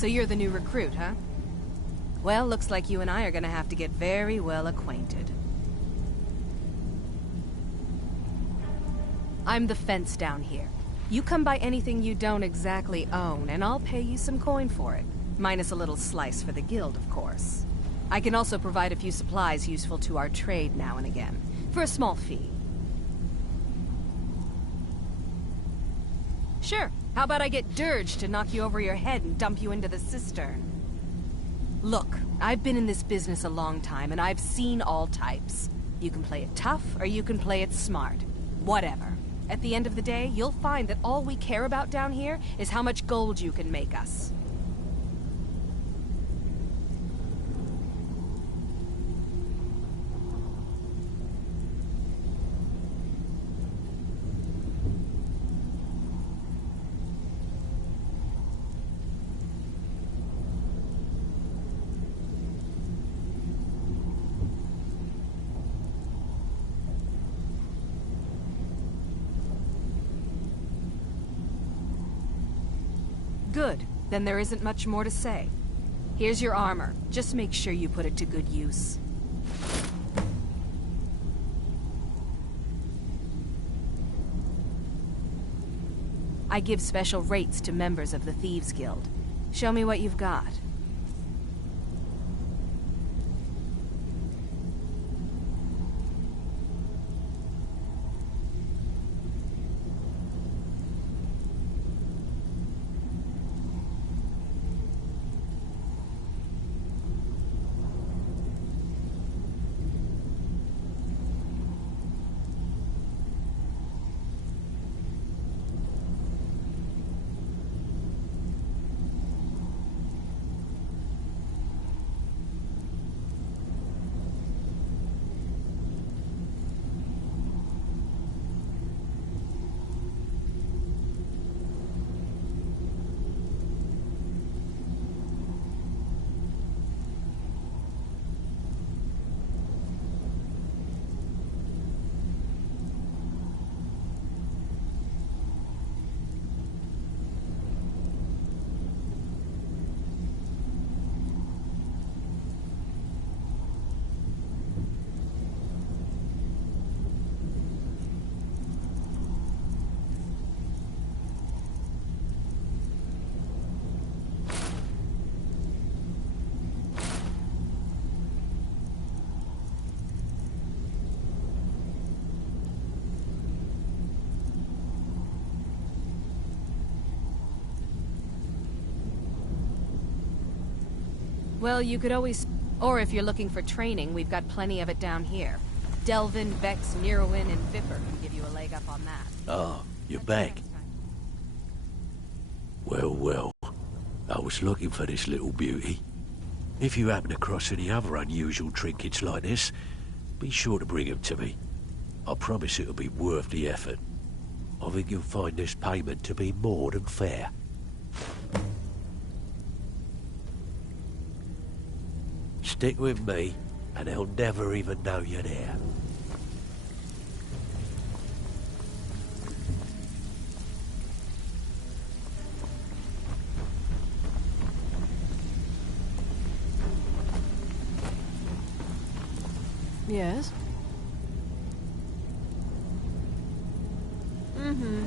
So you're the new recruit, huh? Well, looks like you and I are gonna have to get very well acquainted. I'm the fence down here. You come by anything you don't exactly own, and I'll pay you some coin for it. Minus a little slice for the guild, of course. I can also provide a few supplies useful to our trade now and again, for a small fee. Sure, how about I get Dirge to knock you over your head and dump you into the cistern? Look, I've been in this business a long time, and I've seen all types. You can play it tough, or you can play it smart. Whatever. At the end of the day, you'll find that all we care about down here is how much gold you can make us. Good. Then there isn't much more to say. Here's your armor. Just make sure you put it to good use. I give special rates to members of the Thieves Guild. Show me what you've got. Well, you could always... Or if you're looking for training, we've got plenty of it down here. Delvin, Vex, Neruin, and Vipper can give you a leg up on that. Oh, you're back. Well, well. I was looking for this little beauty. If you happen across any other unusual trinkets like this, be sure to bring them to me. I promise it'll be worth the effort. I think you'll find this payment to be more than fair. Stick with me, and they'll never even know you're there. Yes? Mm-hmm.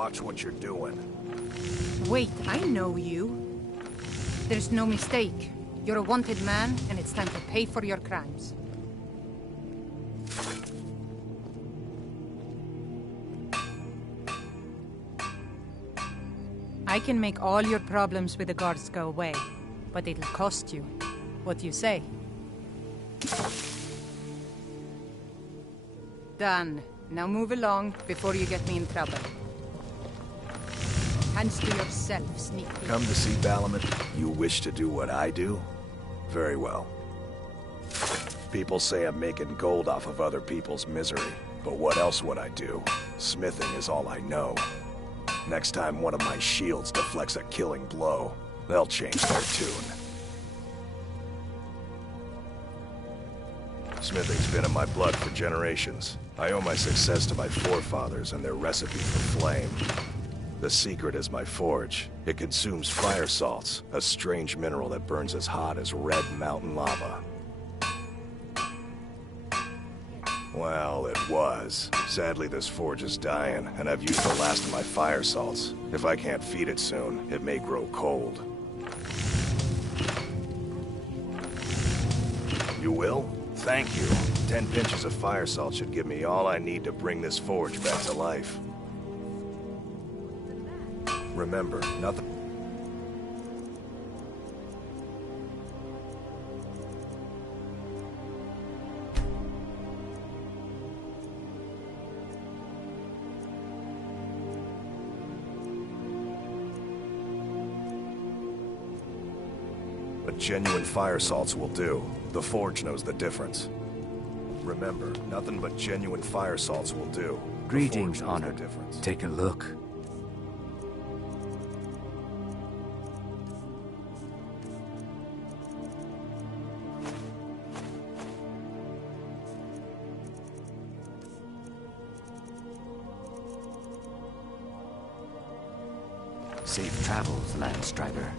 watch what you're doing. Wait, I know you. There's no mistake. You're a wanted man, and it's time to pay for your crimes. I can make all your problems with the guards go away, but it'll cost you. What do you say? Done. Now move along before you get me in trouble. Hands to yourself, sneak thief. Come to see Balamut? You wish to do what I do? Very well. People say I'm making gold off of other people's misery, but what else would I do? Smithing is all I know. Next time one of my shields deflects a killing blow, they'll change their tune. Smithing's been in my blood for generations. I owe my success to my forefathers and their recipe for flame. The secret is my forge. It consumes fire salts, a strange mineral that burns as hot as red mountain lava. Well, it was. Sadly, this forge is dying, and I've used the last of my fire salts. If I can't feed it soon, it may grow cold. You will? Thank you. 10 pinches of fire salt should give me all I need to bring this forge back to life. Remember, nothing... But genuine fire salts will do. The forge knows the difference. Remember, nothing but genuine fire salts will do. Greetings, Honored. Take a look. Safe travels, Landstrider.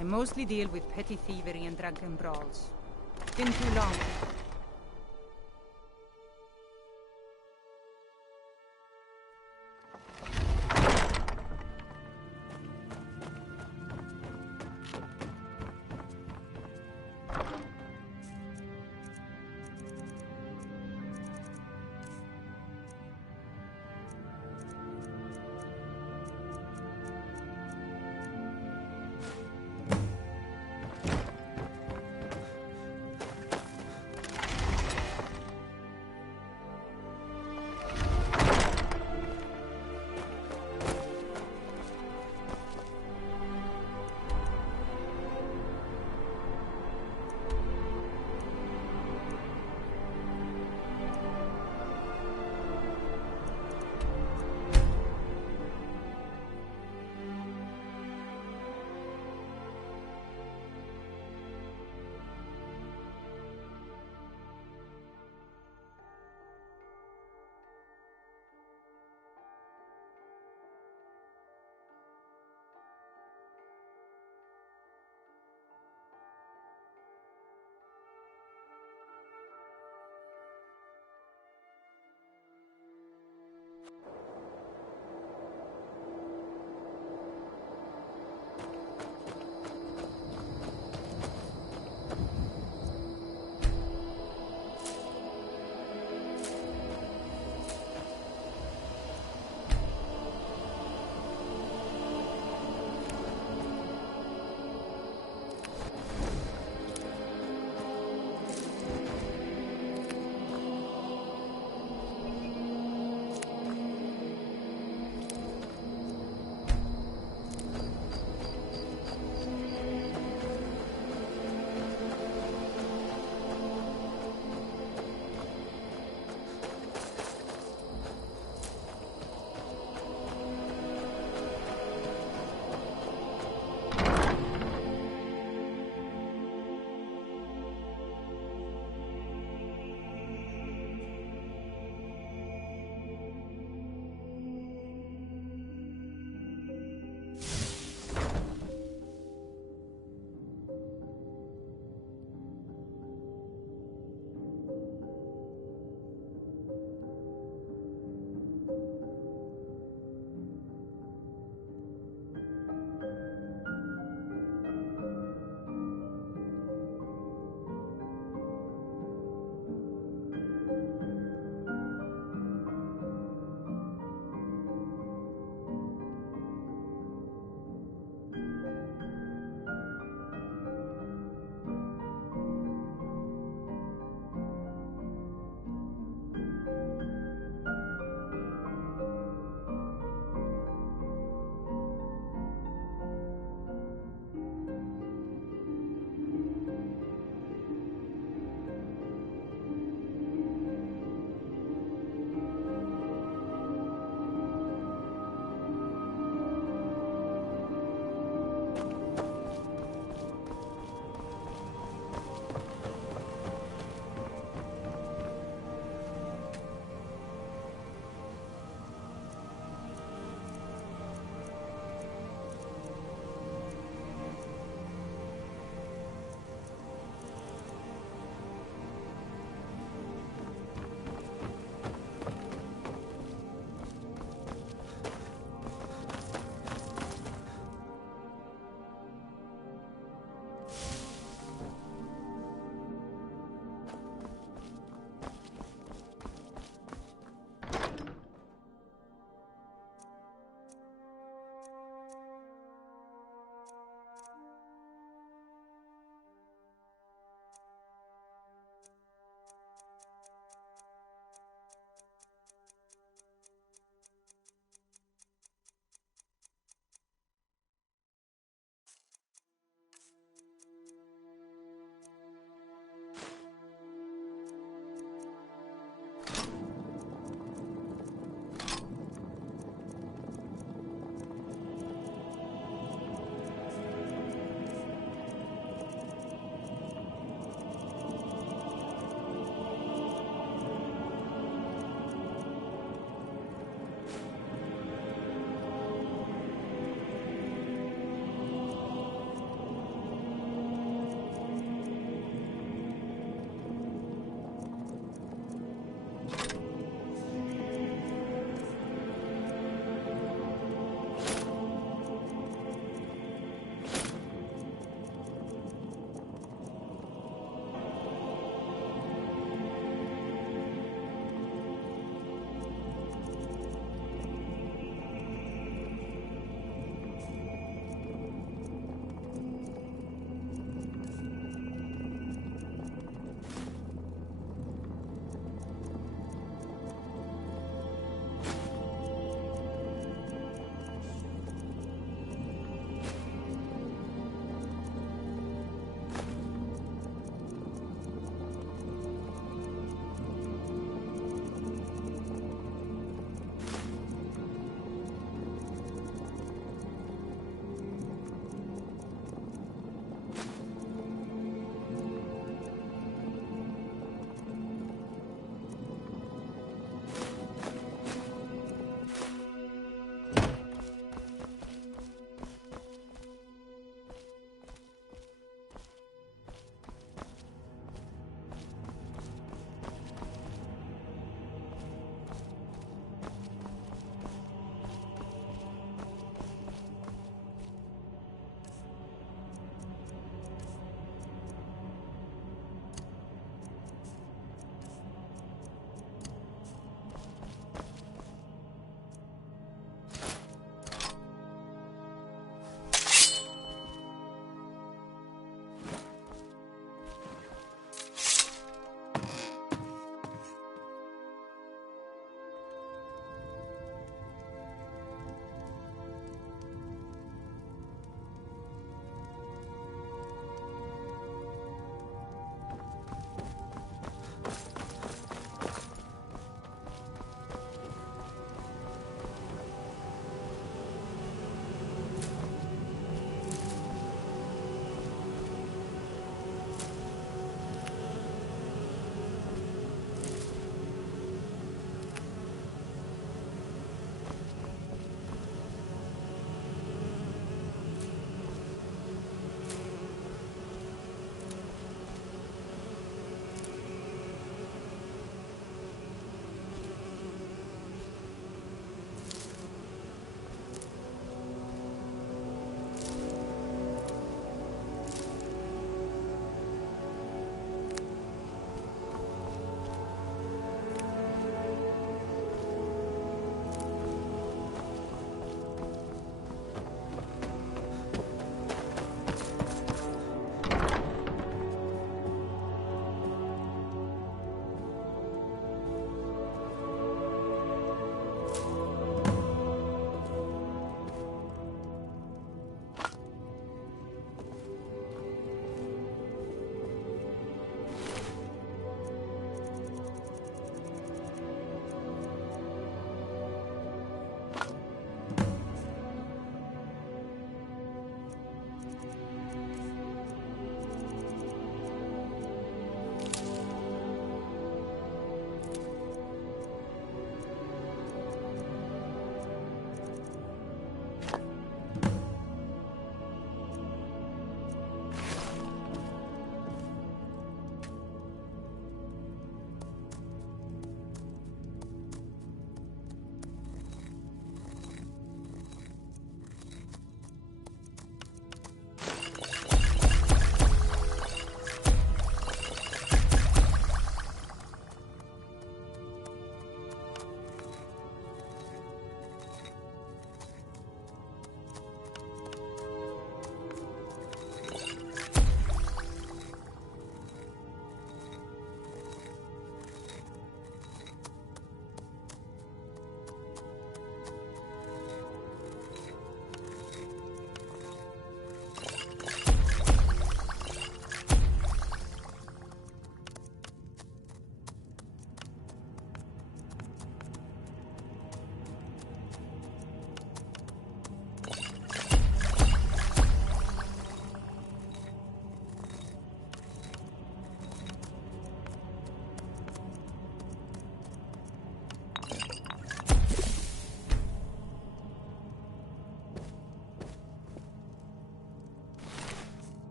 I mostly deal with petty thievery and drunken brawls. Been too long.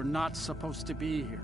You're not supposed to be here.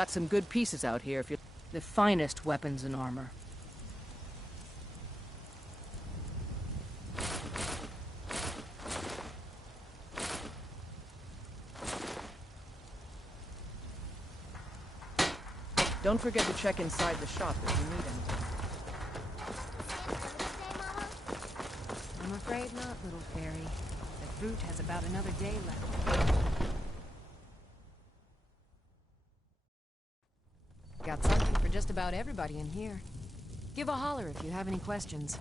Got some good pieces out here if you... The finest weapons and armor. Don't forget to check inside the shop if you need anything. I'm afraid not, little fairy. The fruit has about another day left. Got something for just about everybody in here. Give a holler if you have any questions.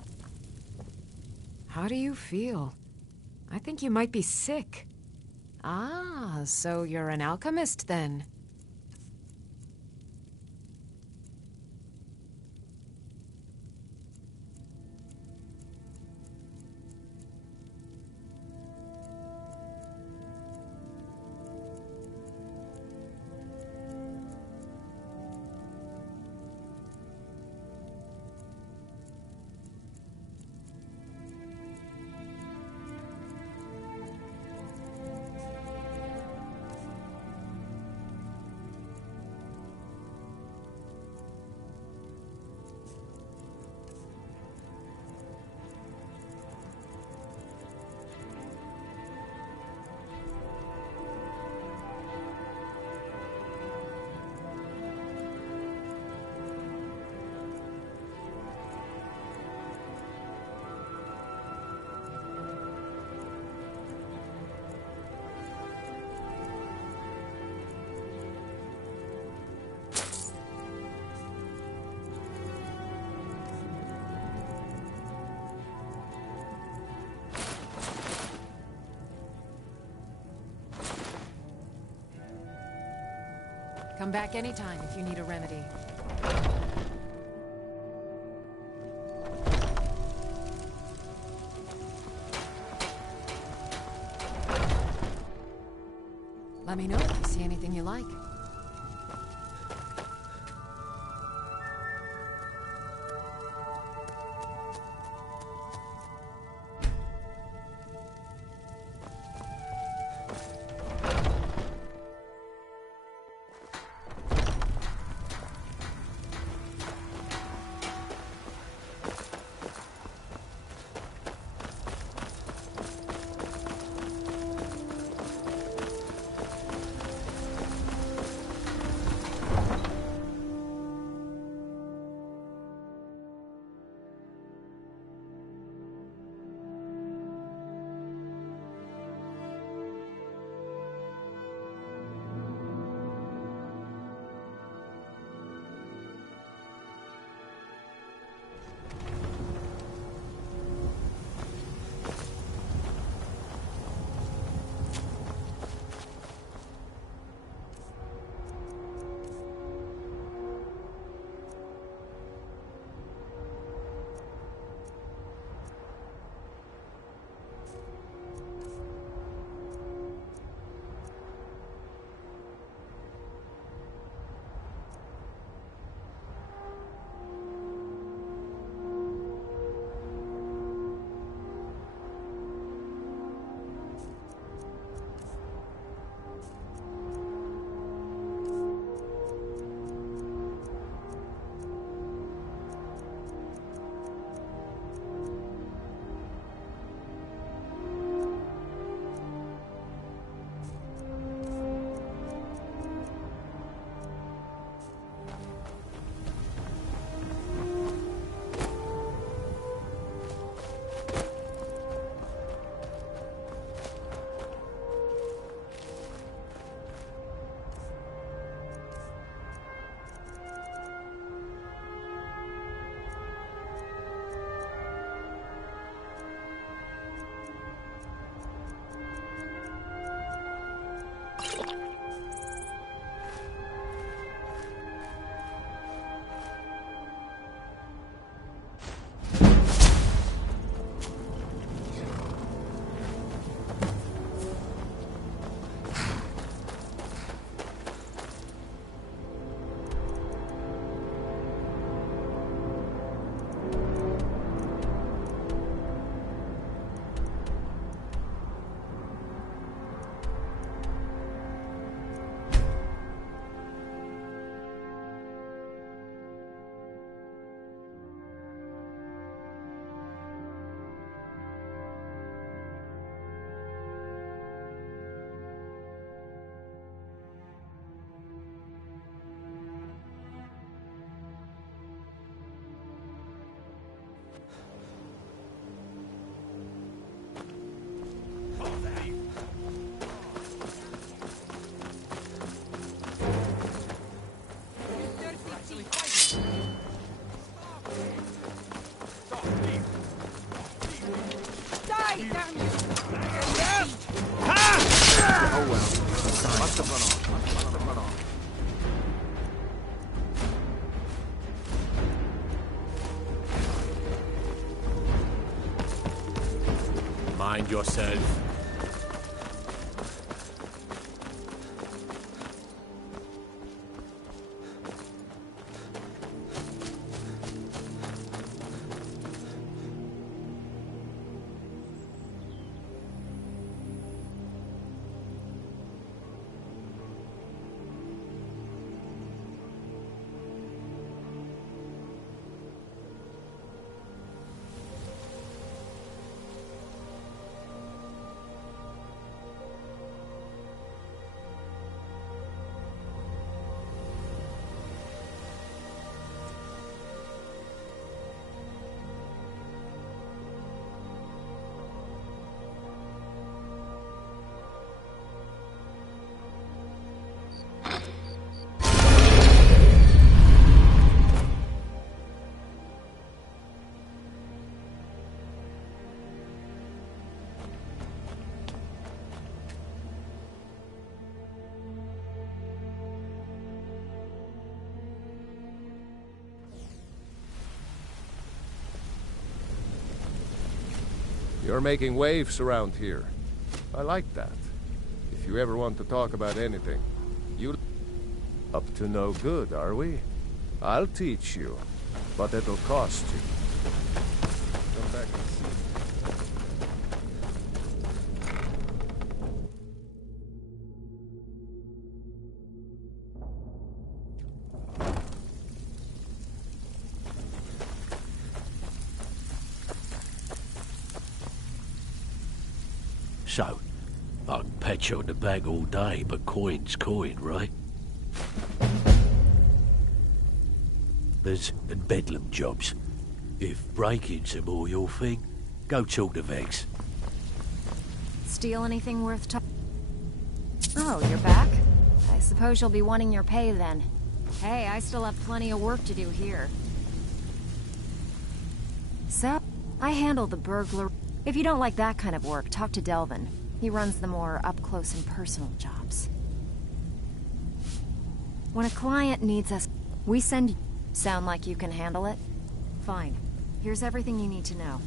How do you feel? I think you might be sick. Ah, so you're an alchemist then? Come back anytime if you need a remedy. Let me know if you see anything you like. mind yourself. You're making waves around here. I like that. If you ever want to talk about anything, you... Up to no good, are we? I'll teach you, but it'll cost you. Come back and see. So, I can pat you on the back all day, but coin's coin, right? There's bedlam jobs. If breaking's are more your thing, go talk to Vex. Steal anything worth Oh, you're back? I suppose you'll be wanting your pay then. Hey, I still have plenty of work to do here. So, I handle the burglar. If you don't like that kind of work, talk to Delvin. He runs the more up-close and personal jobs. When a client needs us, we send you. Sound like you can handle it? Fine. Here's everything you need to know.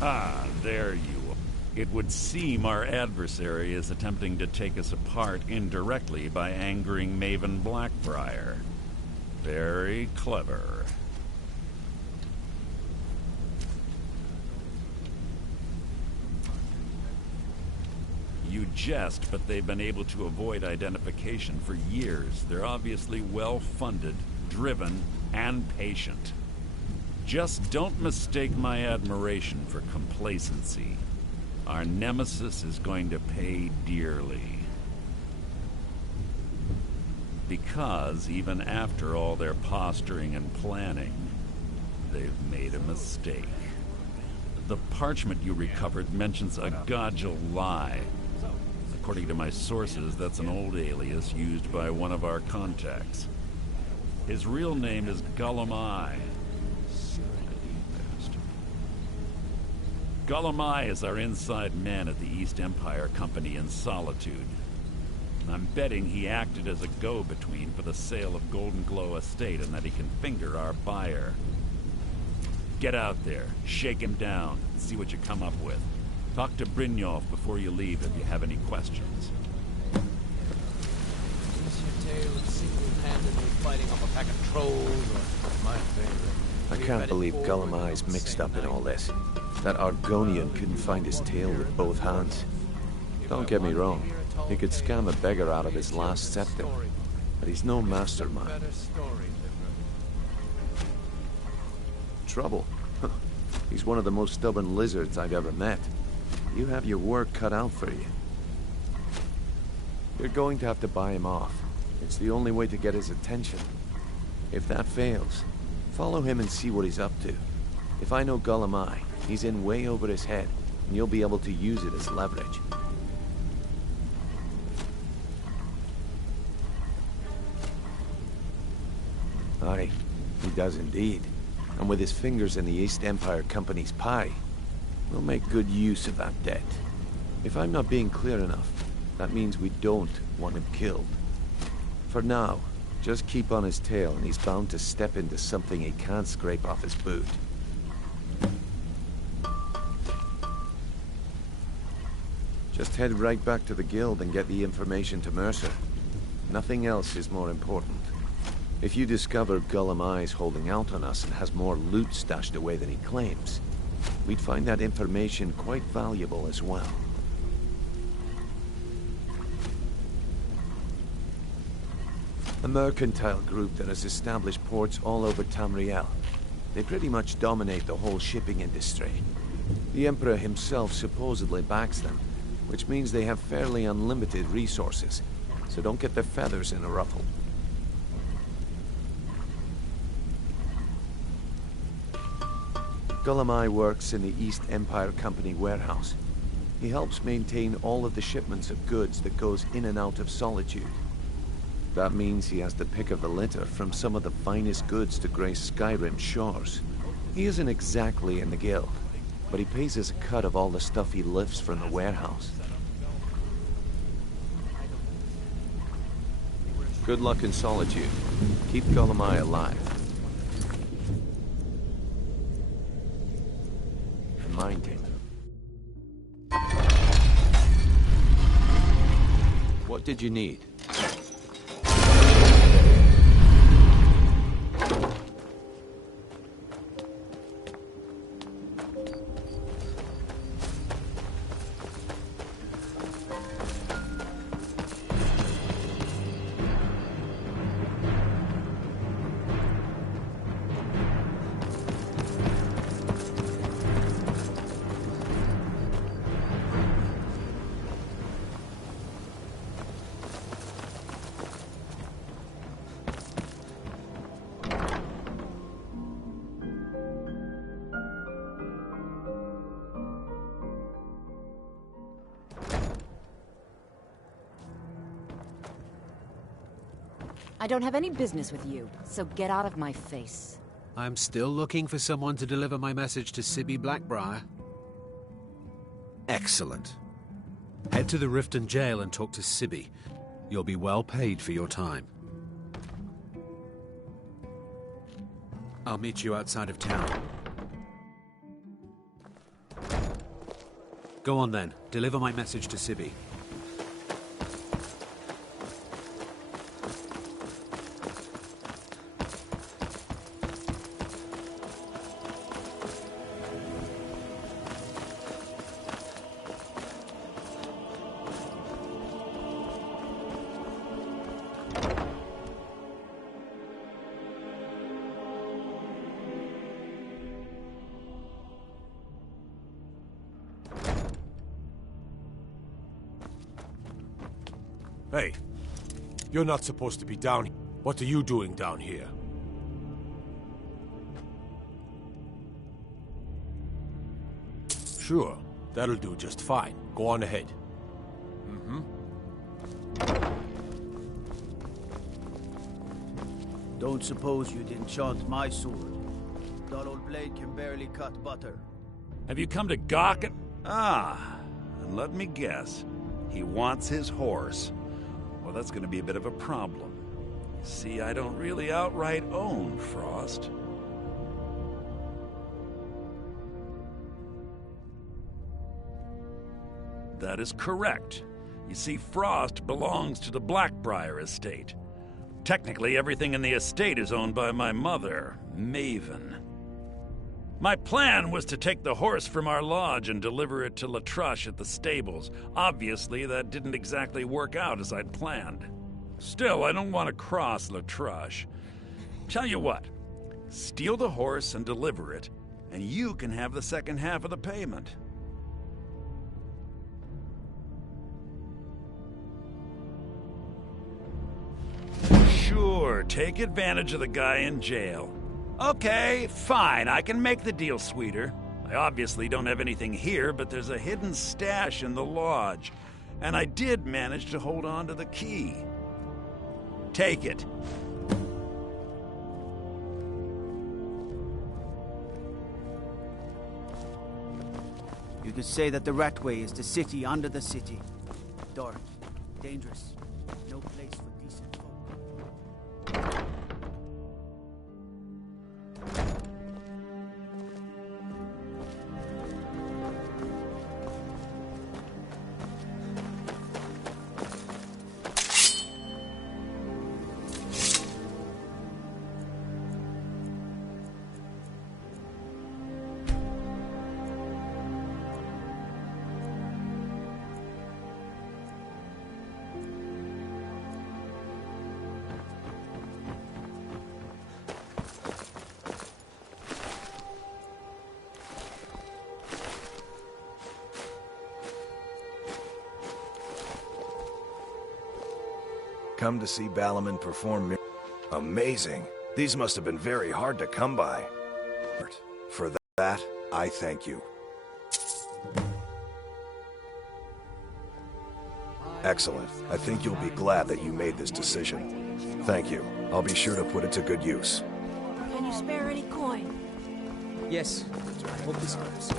Ah, there you are. It would seem our adversary is attempting to take us apart indirectly by angering Maven Blackbriar. Very clever. You jest, but they've been able to avoid identification for years. They're obviously well-funded, driven, and patient. Just don't mistake my admiration for complacency. Our nemesis is going to pay dearly. Because even after all their posturing and planning, they've made a mistake. The parchment you recovered mentions a Godgel lie. According to my sources, that's an old alias used by one of our contacts. His real name is Gullumai. Gullumai is our inside man at the East Empire Company in Solitude. I'm betting he acted as a go-between for the sale of Golden Glow Estate and that he can finger our buyer. Get out there, shake him down, and see what you come up with. Talk to Brynjolf before you leave if you have any questions. Is your tale of single-handedly fighting off a pack of trolls or my favorite? I can't believe Gullumai's mixed up in all this. That Argonian couldn't find his tail with both hands. Don't get me wrong, he could scam a beggar out of his last septim, but he's no mastermind. Trouble? He's one of the most stubborn lizards I've ever met. You have your work cut out for you. You're going to have to buy him off. It's the only way to get his attention. If that fails, follow him and see what he's up to. If I know Gulamai, he's in way over his head, and you'll be able to use it as leverage. Aye, he does indeed. And with his fingers in the East Empire Company's pie, we'll make good use of that debt. If I'm not being clear enough, that means we don't want him killed. For now, just keep on his tail and he's bound to step into something he can't scrape off his boot. Just head right back to the guild and get the information to Mercer. Nothing else is more important. If you discover Gulamai's holding out on us and has more loot stashed away than he claims, we'd find that information quite valuable as well. A mercantile group that has established ports all over Tamriel. They pretty much dominate the whole shipping industry. The Emperor himself supposedly backs them, which means they have fairly unlimited resources, so don't get their feathers in a ruffle. Gulamai works in the East Empire Company warehouse. He helps maintain all of the shipments of goods that goes in and out of Solitude. That means he has the pick of the litter from some of the finest goods to grace Skyrim shores. He isn't exactly in the guild, but he pays us a cut of all the stuff he lifts from the warehouse. Good luck in Solitude. Keep Gulamai alive. And mind him. What did you need? I don't have any business with you, so get out of my face. I'm still looking for someone to deliver my message to Sibby Blackbriar. Excellent. Head to the Riften jail and talk to Sibby. You'll be well paid for your time. I'll meet you outside of town. Go on then, deliver my message to Sibby. Hey, you're not supposed to be down here. What are you doing down here? Sure, that'll do just fine. Go on ahead. Don't suppose you'd enchant my sword. That old blade can barely cut butter. Have you come to gawk at... Ah, and let me guess. He wants his horse. Well, that's going to be a bit of a problem. See, I don't really outright own Frost. That is correct. You see, Frost belongs to the Blackbriar estate. Technically, everything in the estate is owned by my mother, Maven. My plan was to take the horse from our lodge and deliver it to Latrush at the stables. Obviously, that didn't exactly work out as I'd planned. Still, I don't want to cross Latrush. Tell you what, steal the horse and deliver it, and you can have the second half of the payment. Sure, take advantage of the guy in jail. Okay, fine, I can make the deal sweeter. I obviously don't have anything here, but there's a hidden stash in the lodge, and I did manage to hold on to the key. Take it. You could say that the Ratway is the city under the city. Dark, dangerous, no place for decent folk. Come to see Balaman perform amazing. These must have been very hard to come by. For that, I thank you. Excellent. I think you'll be glad that you made this decision. Thank you. I'll be sure to put it to good use. Can you spare any coin? Yes. I hope this helps.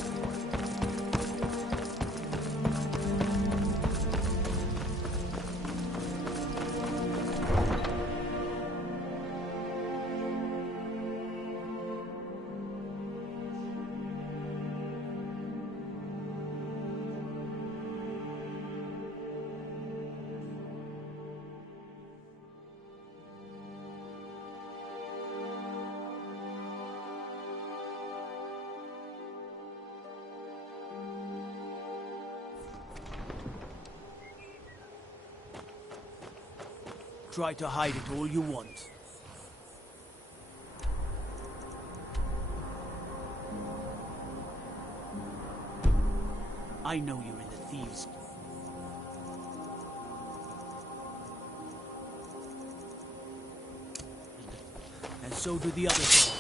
Try to hide it all you want. I know you're in the thieves' guild. And so do the other guards.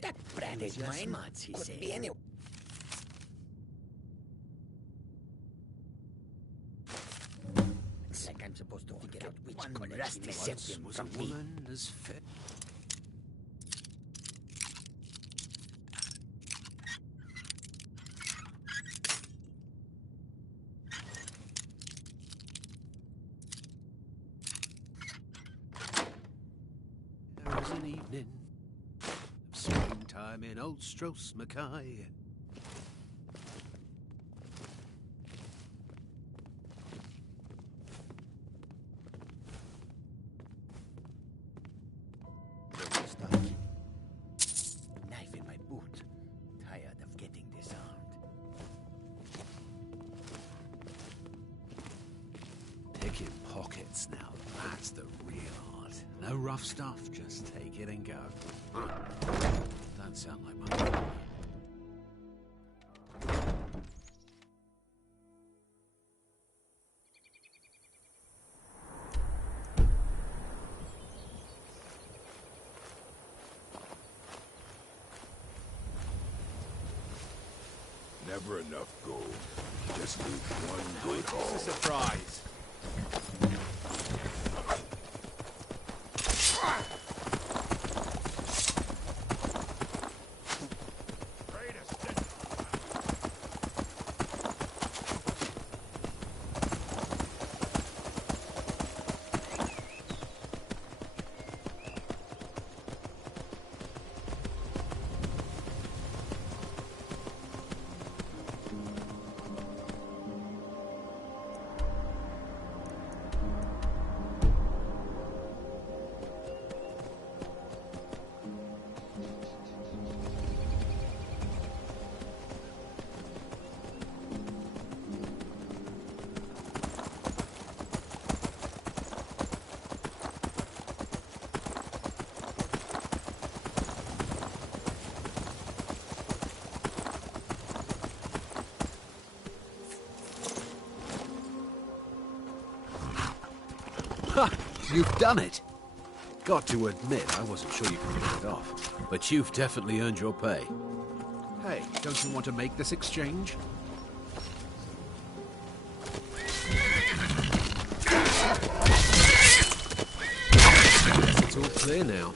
That brat is mine, he said. It's like I'm supposed to figure out which college to accept him from me. There is an evening of springtime in old Stros Mackay. Knife in my boot. Tired of getting disarmed. Picking pockets now, that's the real art. No rough stuff, just take it and go. Don't sound like much. Never enough gold. Just need one good haul. It's a surprise. You've done it! Got to admit, I wasn't sure you could pull it off. But you've definitely earned your pay. Hey, don't you want to make this exchange? It's all clear now.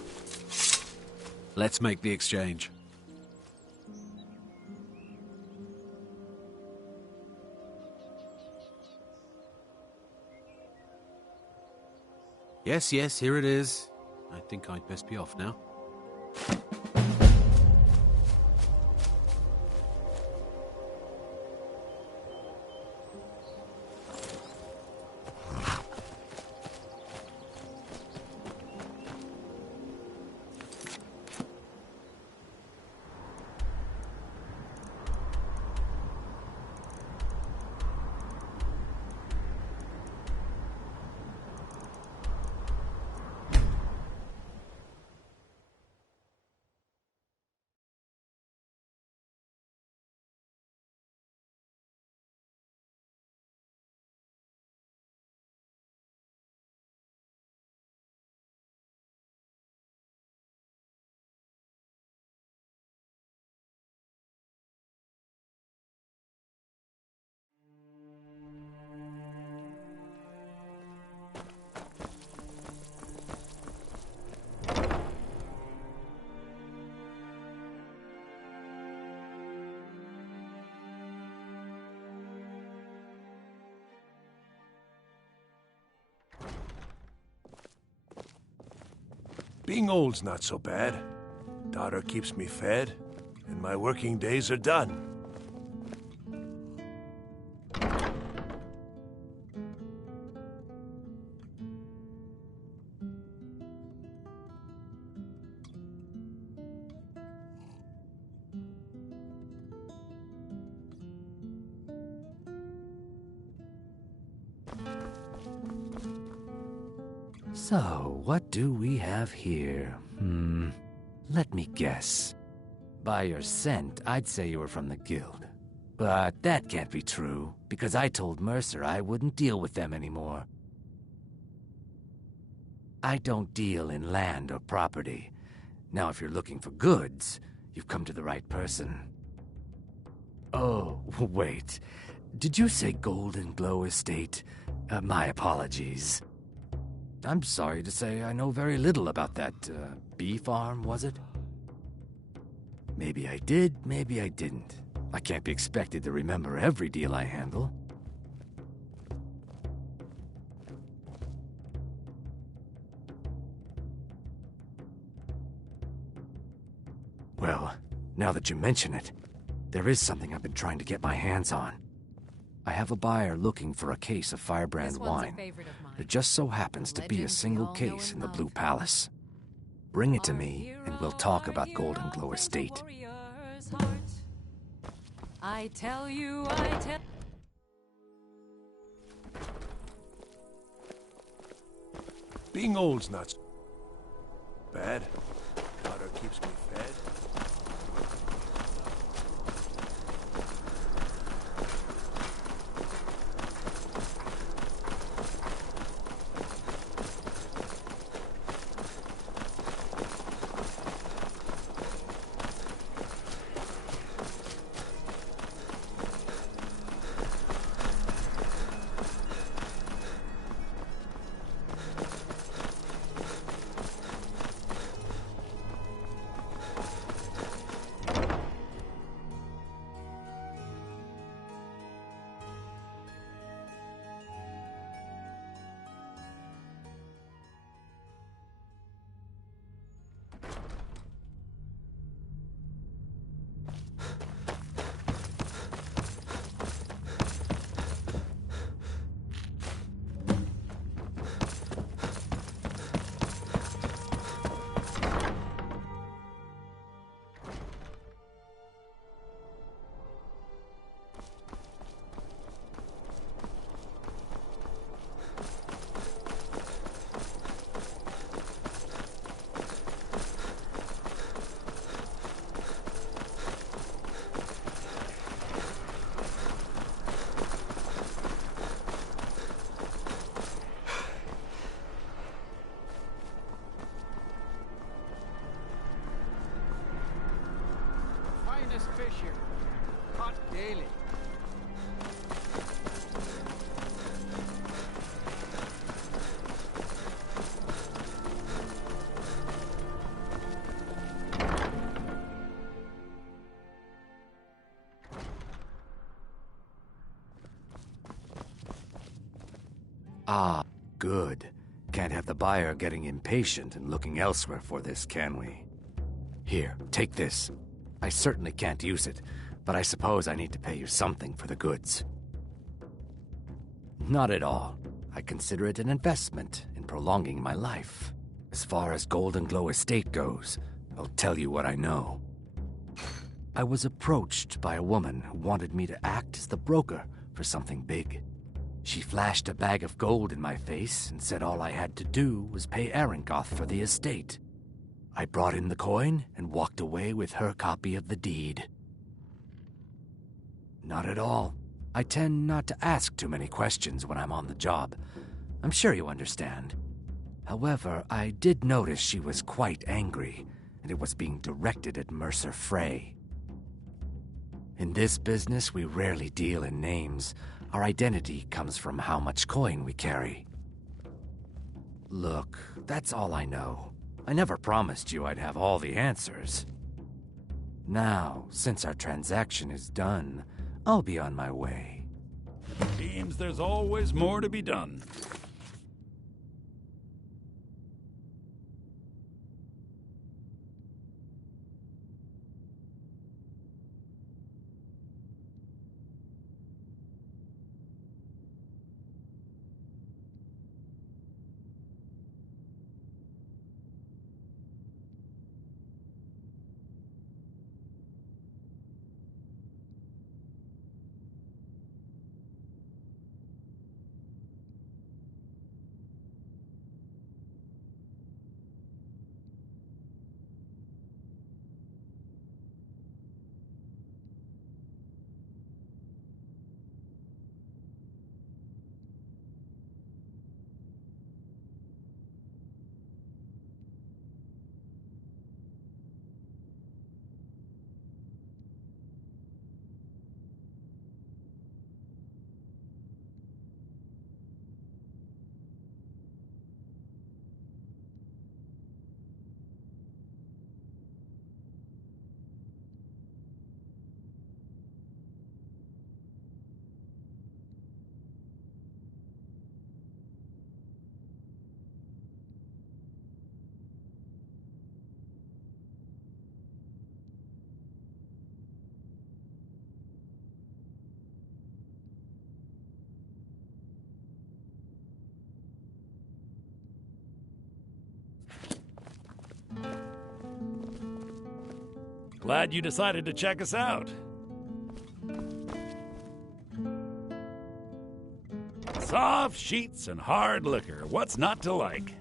Let's make the exchange. Yes, here it is. I think I'd best be off now. Being old's not so bad. Daughter keeps me fed, and my working days are done. So, what do we have here? Let me guess. By your scent, I'd say you were from the guild. But that can't be true, because I told Mercer I wouldn't deal with them anymore. I don't deal in land or property. Now, if you're looking for goods, you've come to the right person. Oh, wait. Did you say Golden Glow Estate? My apologies. I'm sorry to say I know very little about that, bee farm, was it? Maybe I did, maybe I didn't. I can't be expected to remember every deal I handle. Well, now that you mention it, there is something I've been trying to get my hands on. I have a buyer looking for a case of Firebrand wine. It just so happens to be a single case in the Blue Palace. Bring it to me, and we'll talk about Golden Glow Estate. I tell you, I tell... Being old's not so bad. Daughter keeps me fed. Finest fish here. Caught daily. Ah, good. Can't have the buyer getting impatient and looking elsewhere for this, can we? Here, take this. I certainly can't use it, but I suppose I need to pay you something for the goods. Not at all. I consider it an investment in prolonging my life. As far as Golden Glow Estate goes, I'll tell you what I know. I was approached by a woman who wanted me to act as the broker for something big. She flashed a bag of gold in my face and said all I had to do was pay Arangoth for the estate. I brought in the coin and walked away with her copy of the deed. Not at all. I tend not to ask too many questions when I'm on the job. I'm sure you understand. However, I did notice she was quite angry, and it was being directed at Mercer Frey. In this business, we rarely deal in names. Our identity comes from how much coin we carry. Look, that's all I know. I never promised you I'd have all the answers. Now, since our transaction is done, I'll be on my way. Seems there's always more to be done. Glad you decided to check us out. Soft sheets and hard liquor. What's not to like?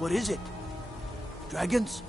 What is it? Dragons?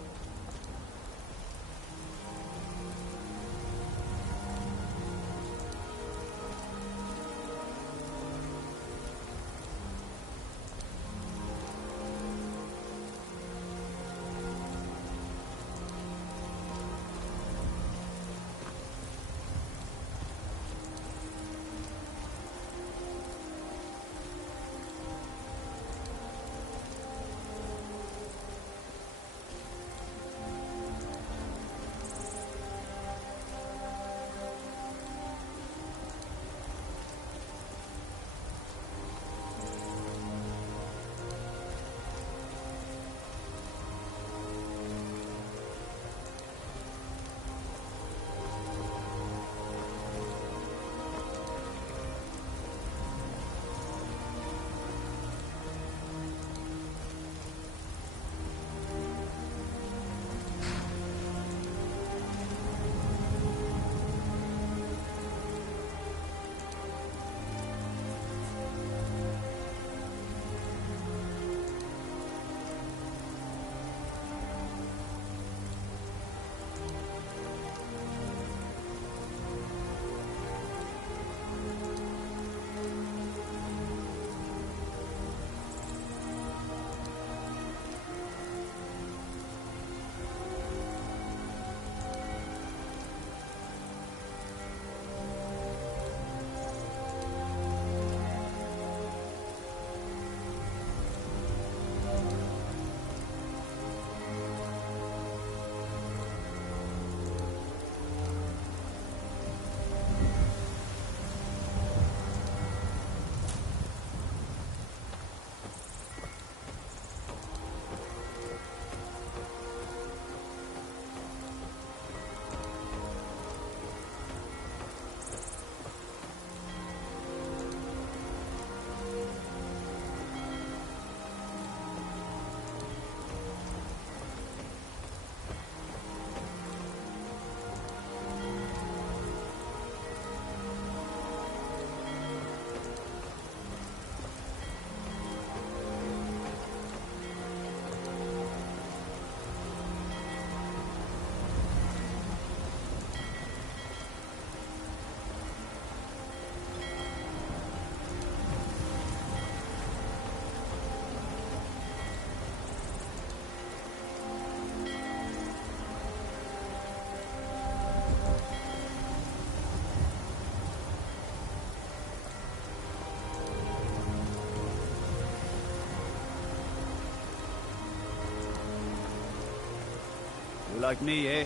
You're like me, eh?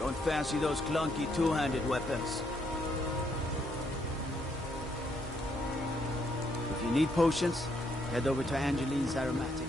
Don't fancy those clunky two-handed weapons. If you need potions, head over to Angeline's Aromatics.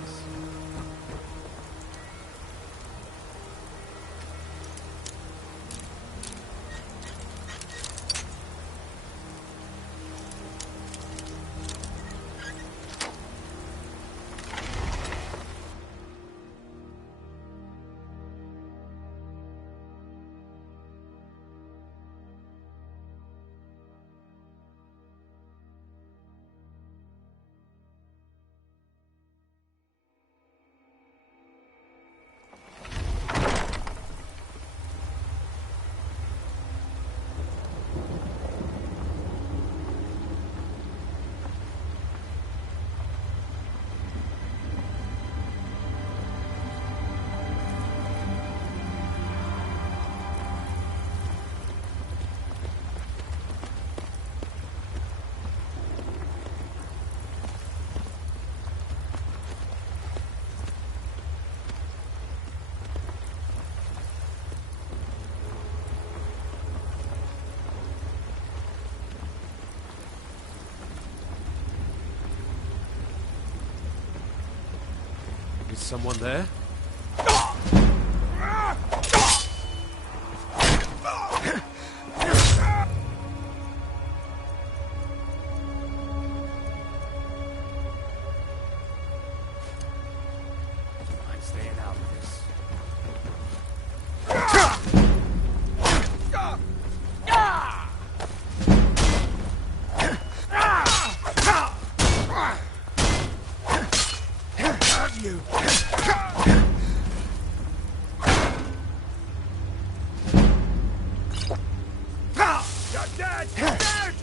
Is someone there? I'm staying out of this. You. You're dead! You're dead!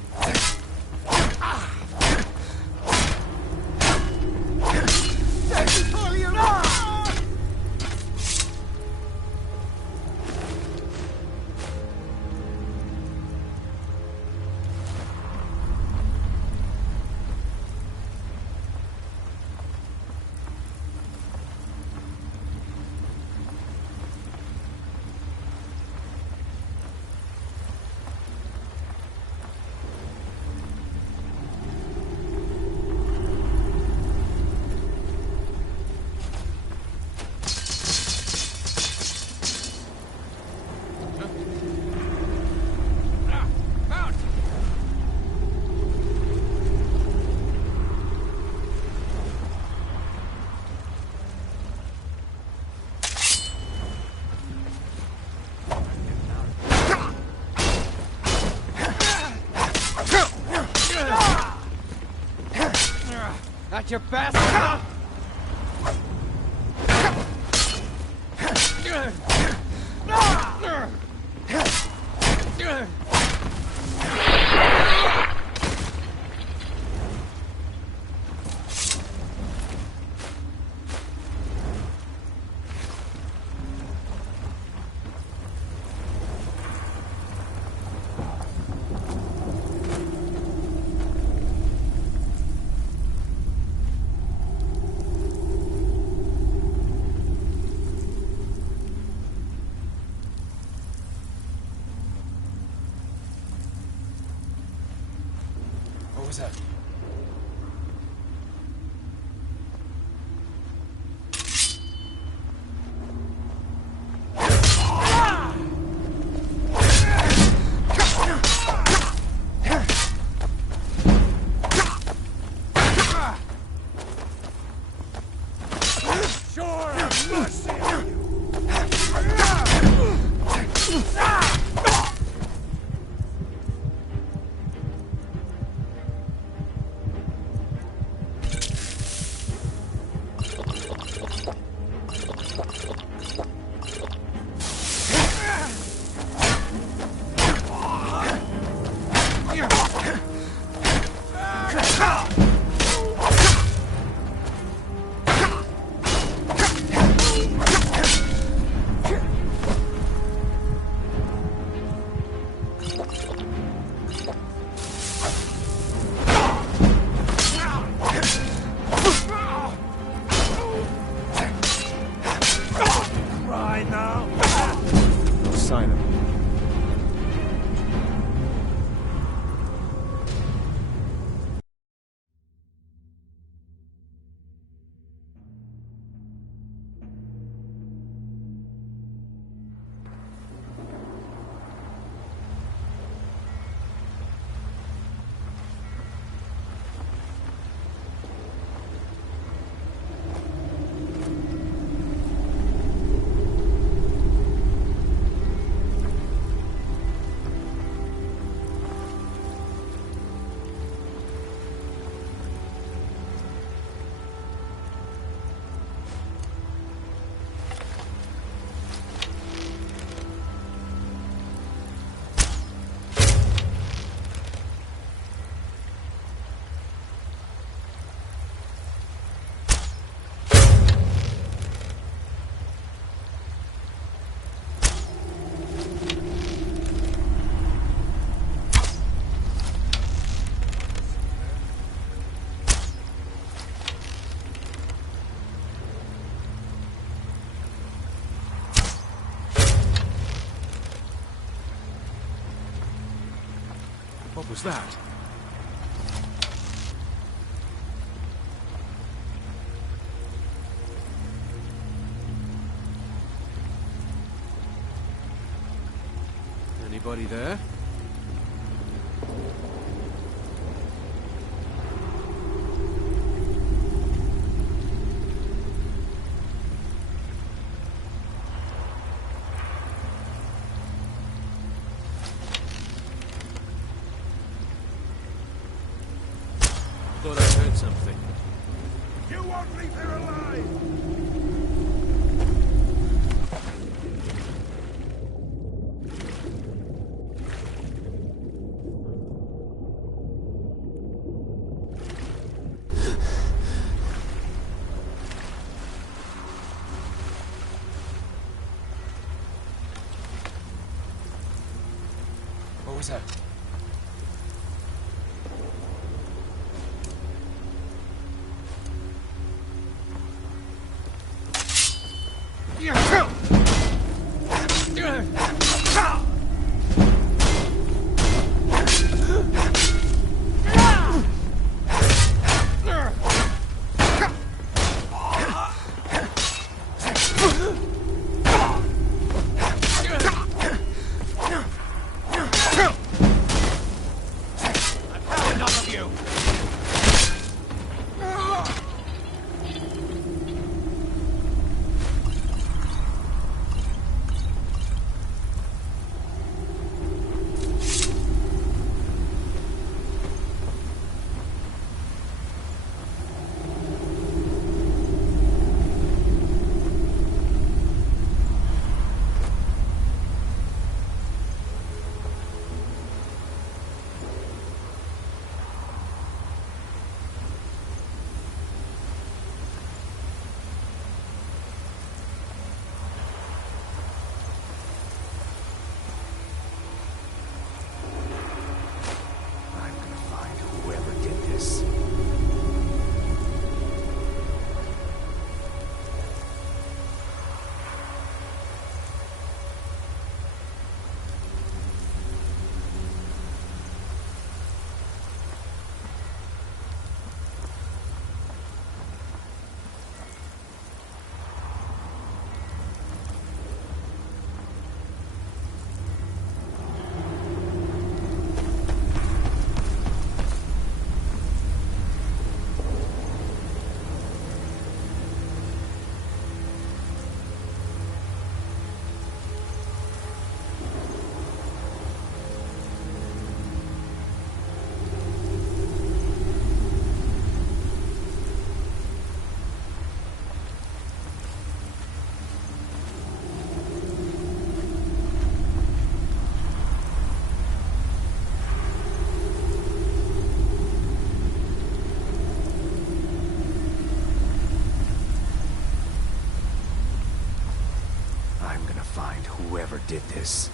Got your bastard! What was that? What was that? Anybody there? Thought I heard something. You won't leave here alive! What was that? Whoever did this.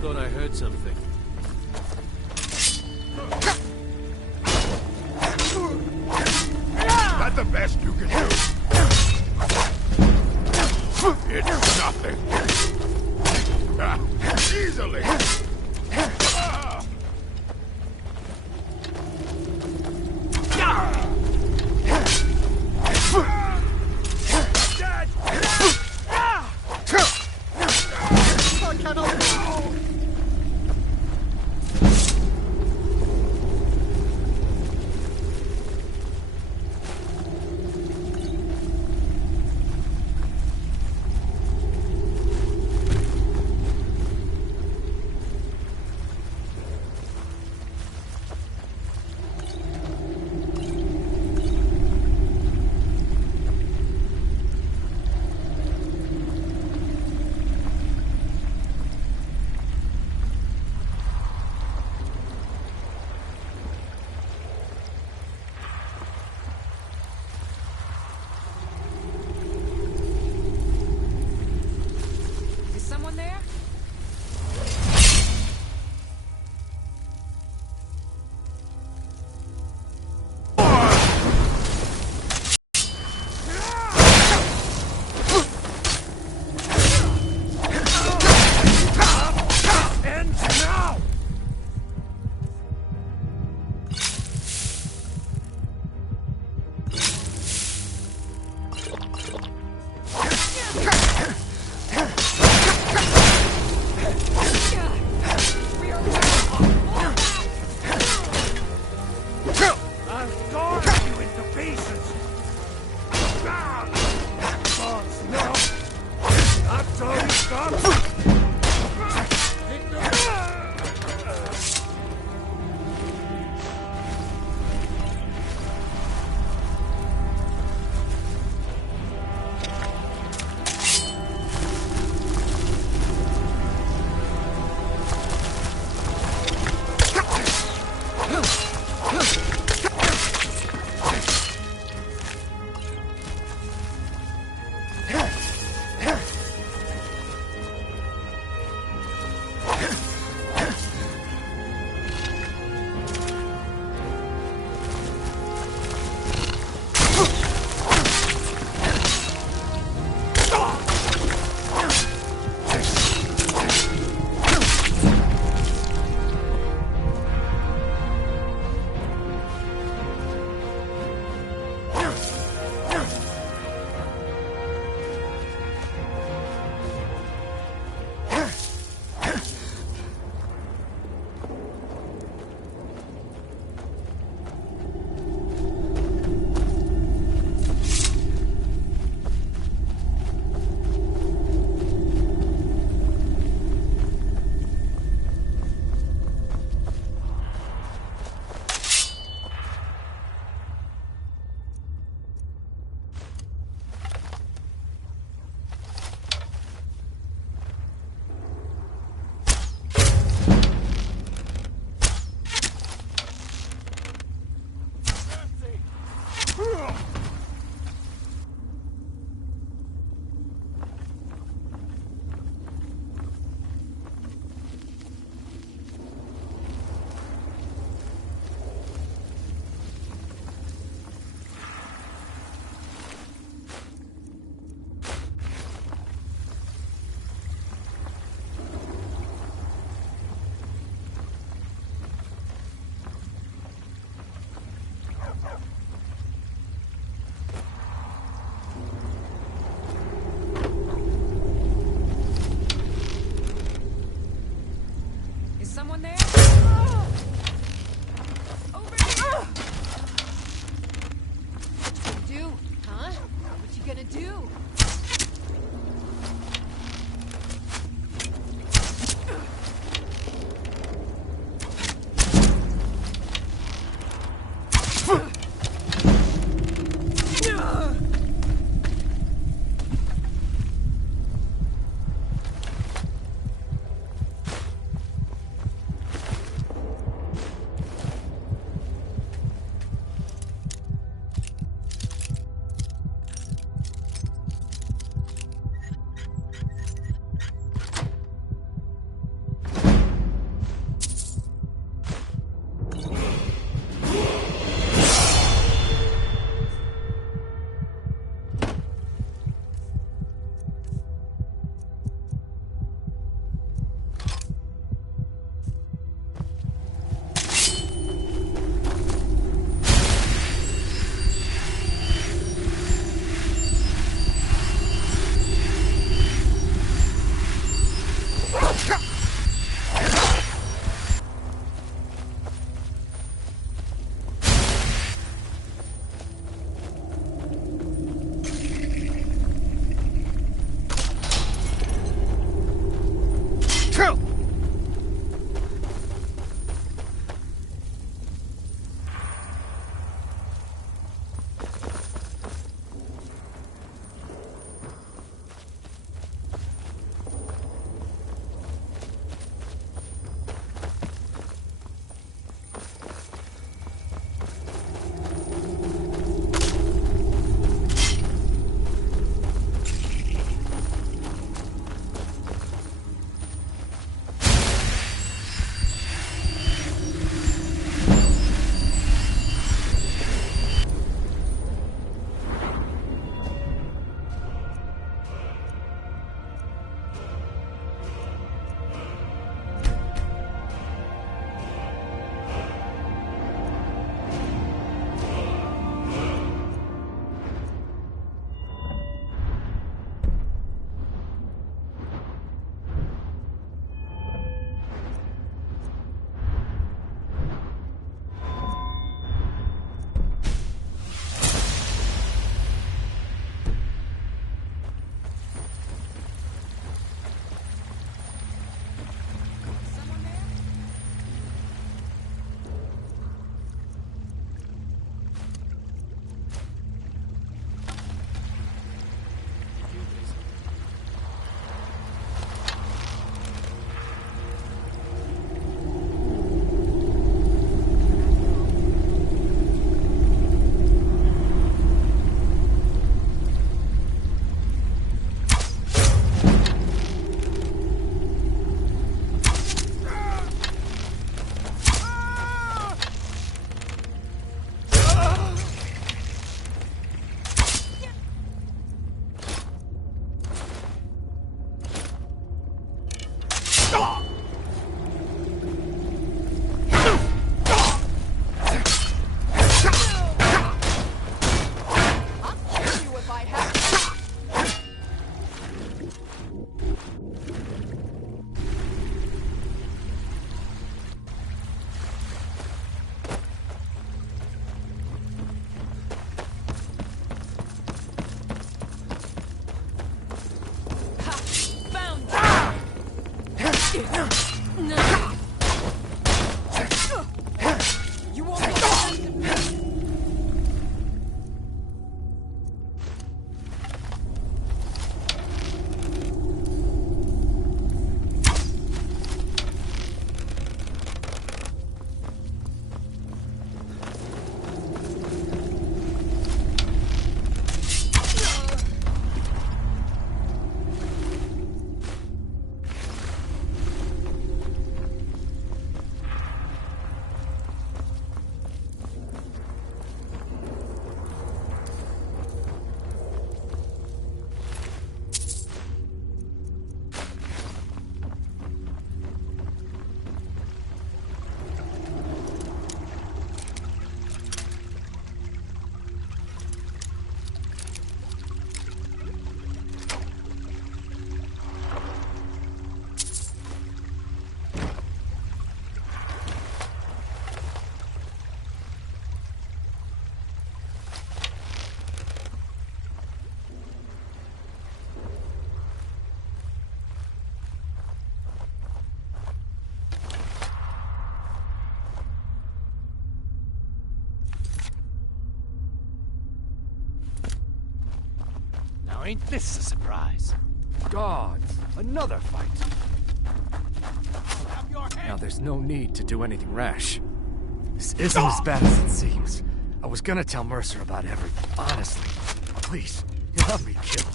Thought I heard something. That the best you can do? It's nothing. Easily. ain't this a surprise? Gods! Another fight! Now there's no need to do anything rash. This isn't as bad as it seems. I was gonna tell Mercer about everything, honestly. Please, he'll have me killed.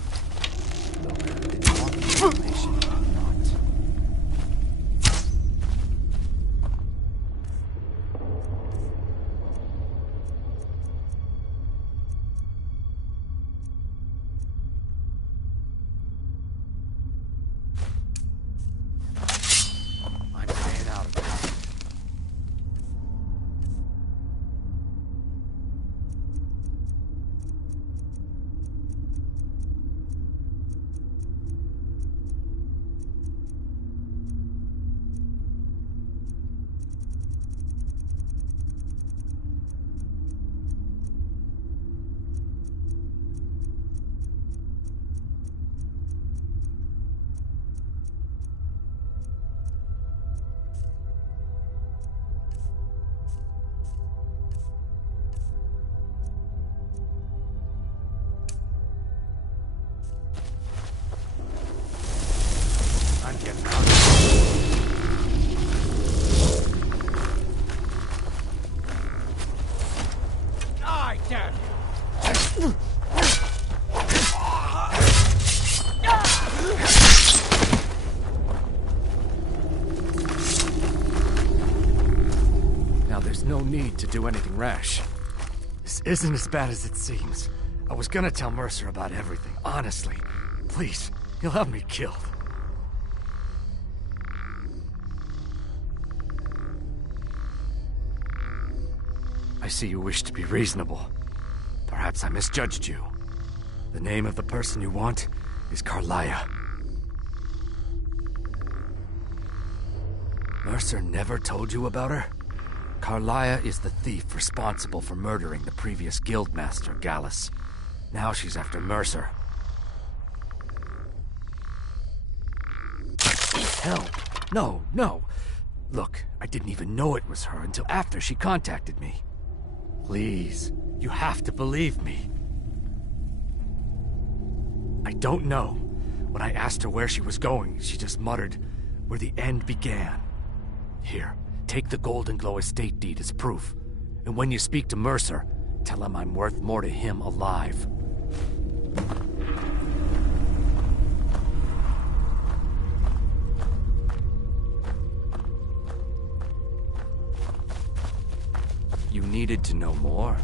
No need to do anything rash. This isn't as bad as it seems. I was gonna tell Mercer about everything, honestly. Please, he'll have me killed. I see you wish to be reasonable. Perhaps I misjudged you. The name of the person you want is Carlia. Mercer never told you about her? Carlia is the thief responsible for murdering the previous guildmaster, Gallus. Now she's after Mercer. Help! No, no! Look, I didn't even know it was her until after she contacted me. Please, you have to believe me. I don't know. When I asked her where she was going, she just muttered, "Where the end began." Here. Take the Golden Glow estate deed as proof. And when you speak to Mercer, tell him I'm worth more to him alive. You needed to know more?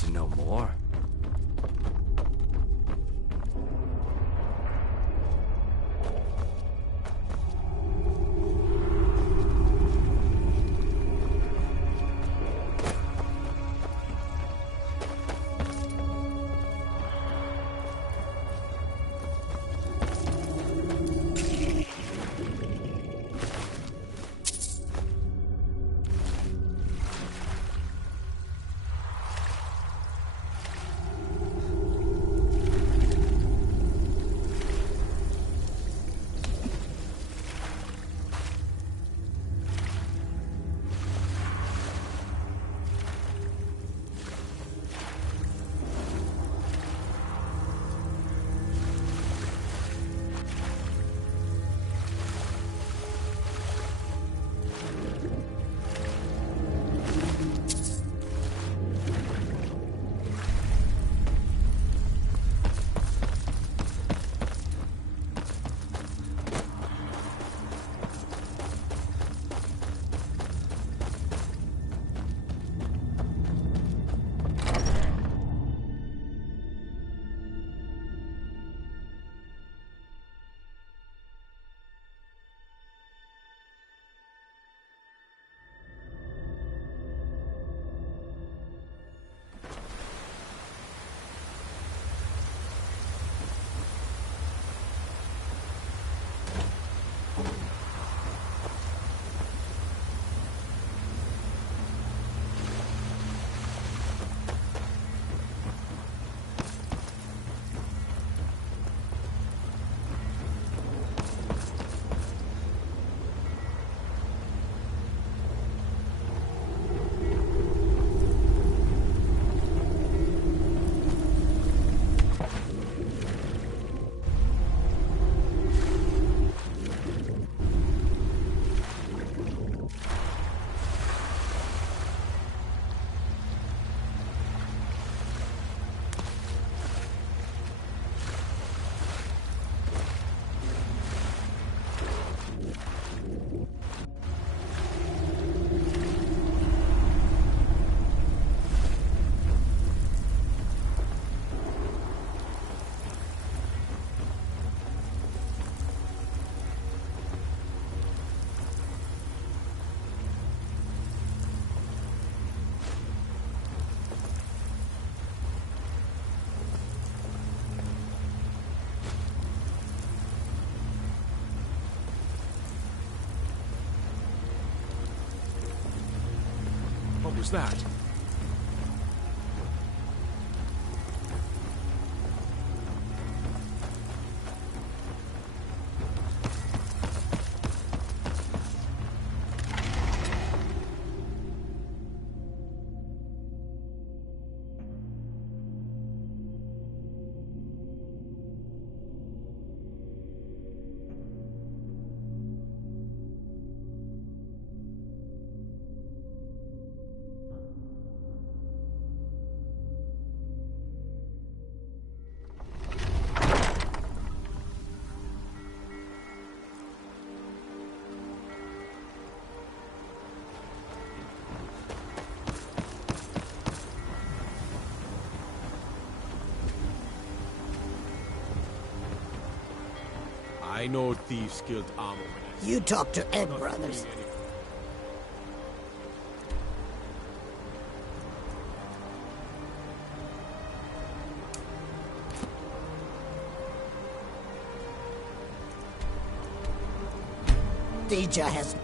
to know more. What was that? I know thieves killed armor. You talk to Ed Brothers. Deja has...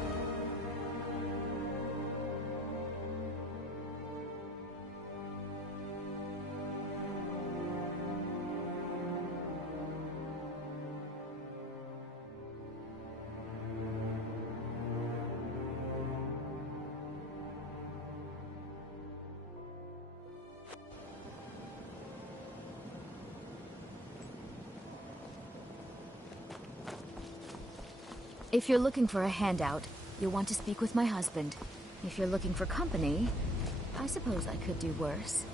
If you're looking for a handout, you'll want to speak with my husband. If you're looking for company, I suppose I could do worse.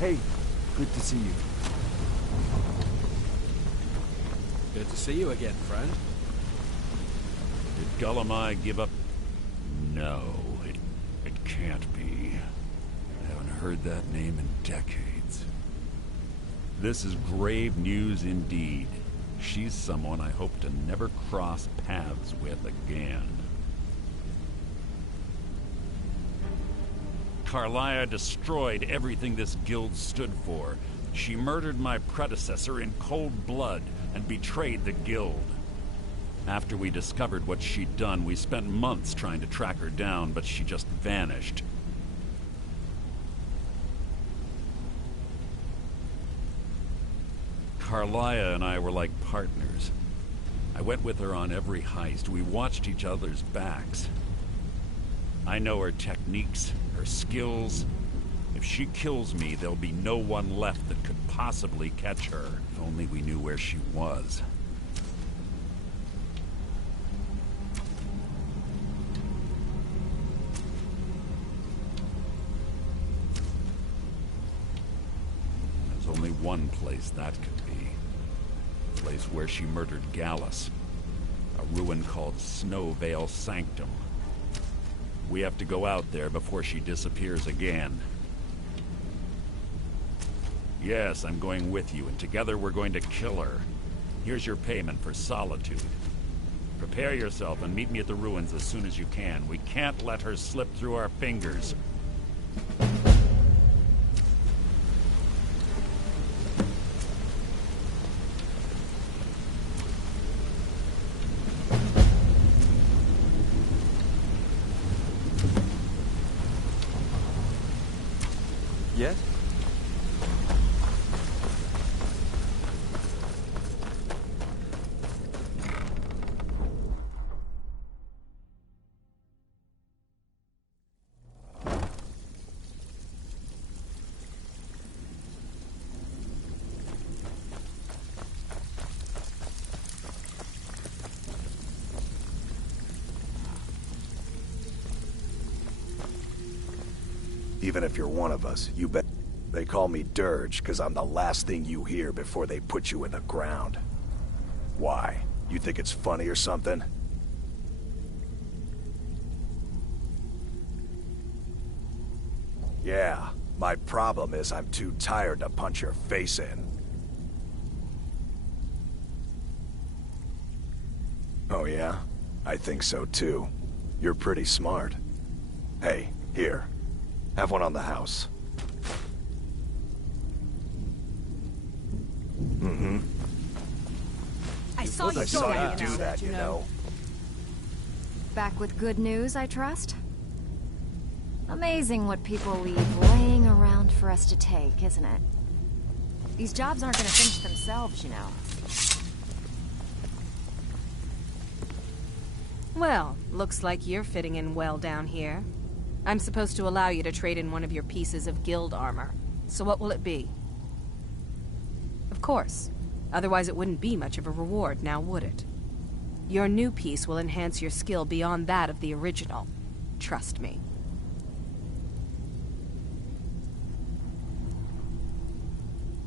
Hey, good to see you. Good to see you again, friend. Did Gullumai give up? No, it can't be. I haven't heard that name in decades. This is grave news indeed. She's someone I hope to never cross paths with again. Carlia destroyed everything this guild stood for. She murdered my predecessor in cold blood and betrayed the guild. After we discovered what she'd done, we spent months trying to track her down, but she just vanished. Carlia and I were like partners. I went with her on every heist. We watched each other's backs. I know her techniques, her skills. If she kills me, there'll be no one left that could possibly catch her. If only we knew where she was. There's only one place that could be. The place where she murdered Gallus. A ruin called Snowvale Sanctum. We have to go out there before she disappears again. Yes, I'm going with you, and together we're going to kill her. Here's your payment for solitude. Prepare yourself and meet me at the ruins as soon as you can. We can't let her slip through our fingers. Yes? Even if you're one of us, you bet. They call me Dirge because I'm the last thing you hear before they put you in the ground. Why? You think it's funny or something? Yeah, my problem is I'm too tired to punch your face in. Oh yeah? I think so too. You're pretty smart. Hey, here. Have one on the house. Mm-hmm. I saw you do that, you know. Back with good news, I trust? Amazing what people leave laying around for us to take, isn't it? These jobs aren't gonna finish themselves, you know. Well, looks like you're fitting in well down here. I'm supposed to allow you to trade in one of your pieces of guild armor. So what will it be? Of course. Otherwise it wouldn't be much of a reward, now would it? Your new piece will enhance your skill beyond that of the original. Trust me.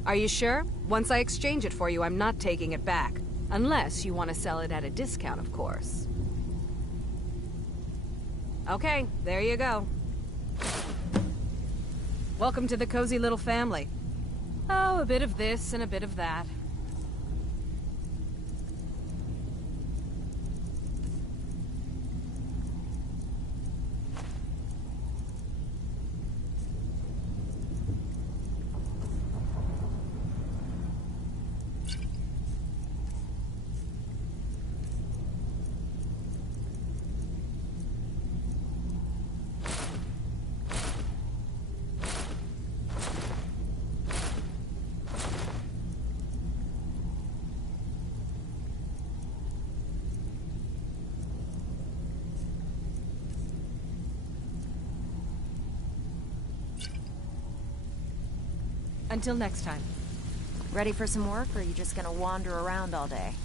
Are you sure? Once I exchange it for you, I'm not taking it back. Unless you want to sell it at a discount, of course. Okay, there you go. Welcome to the cozy little family. Oh, a bit of this and a bit of that. Until next time. Ready for some work, or are you just gonna wander around all day?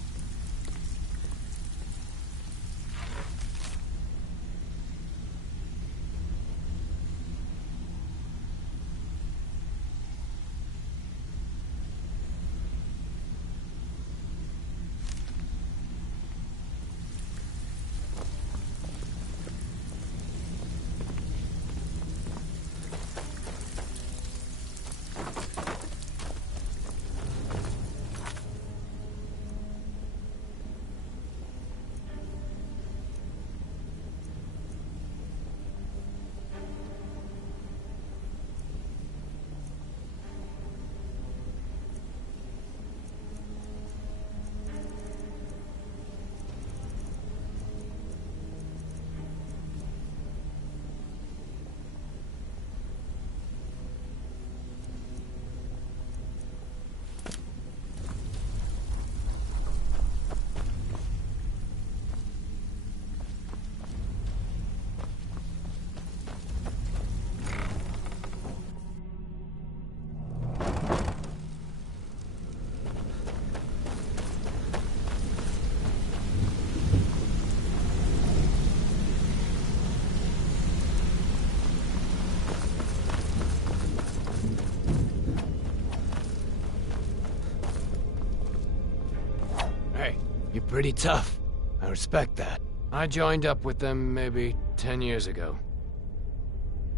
Pretty tough. I respect that. I joined up with them maybe 10 years ago.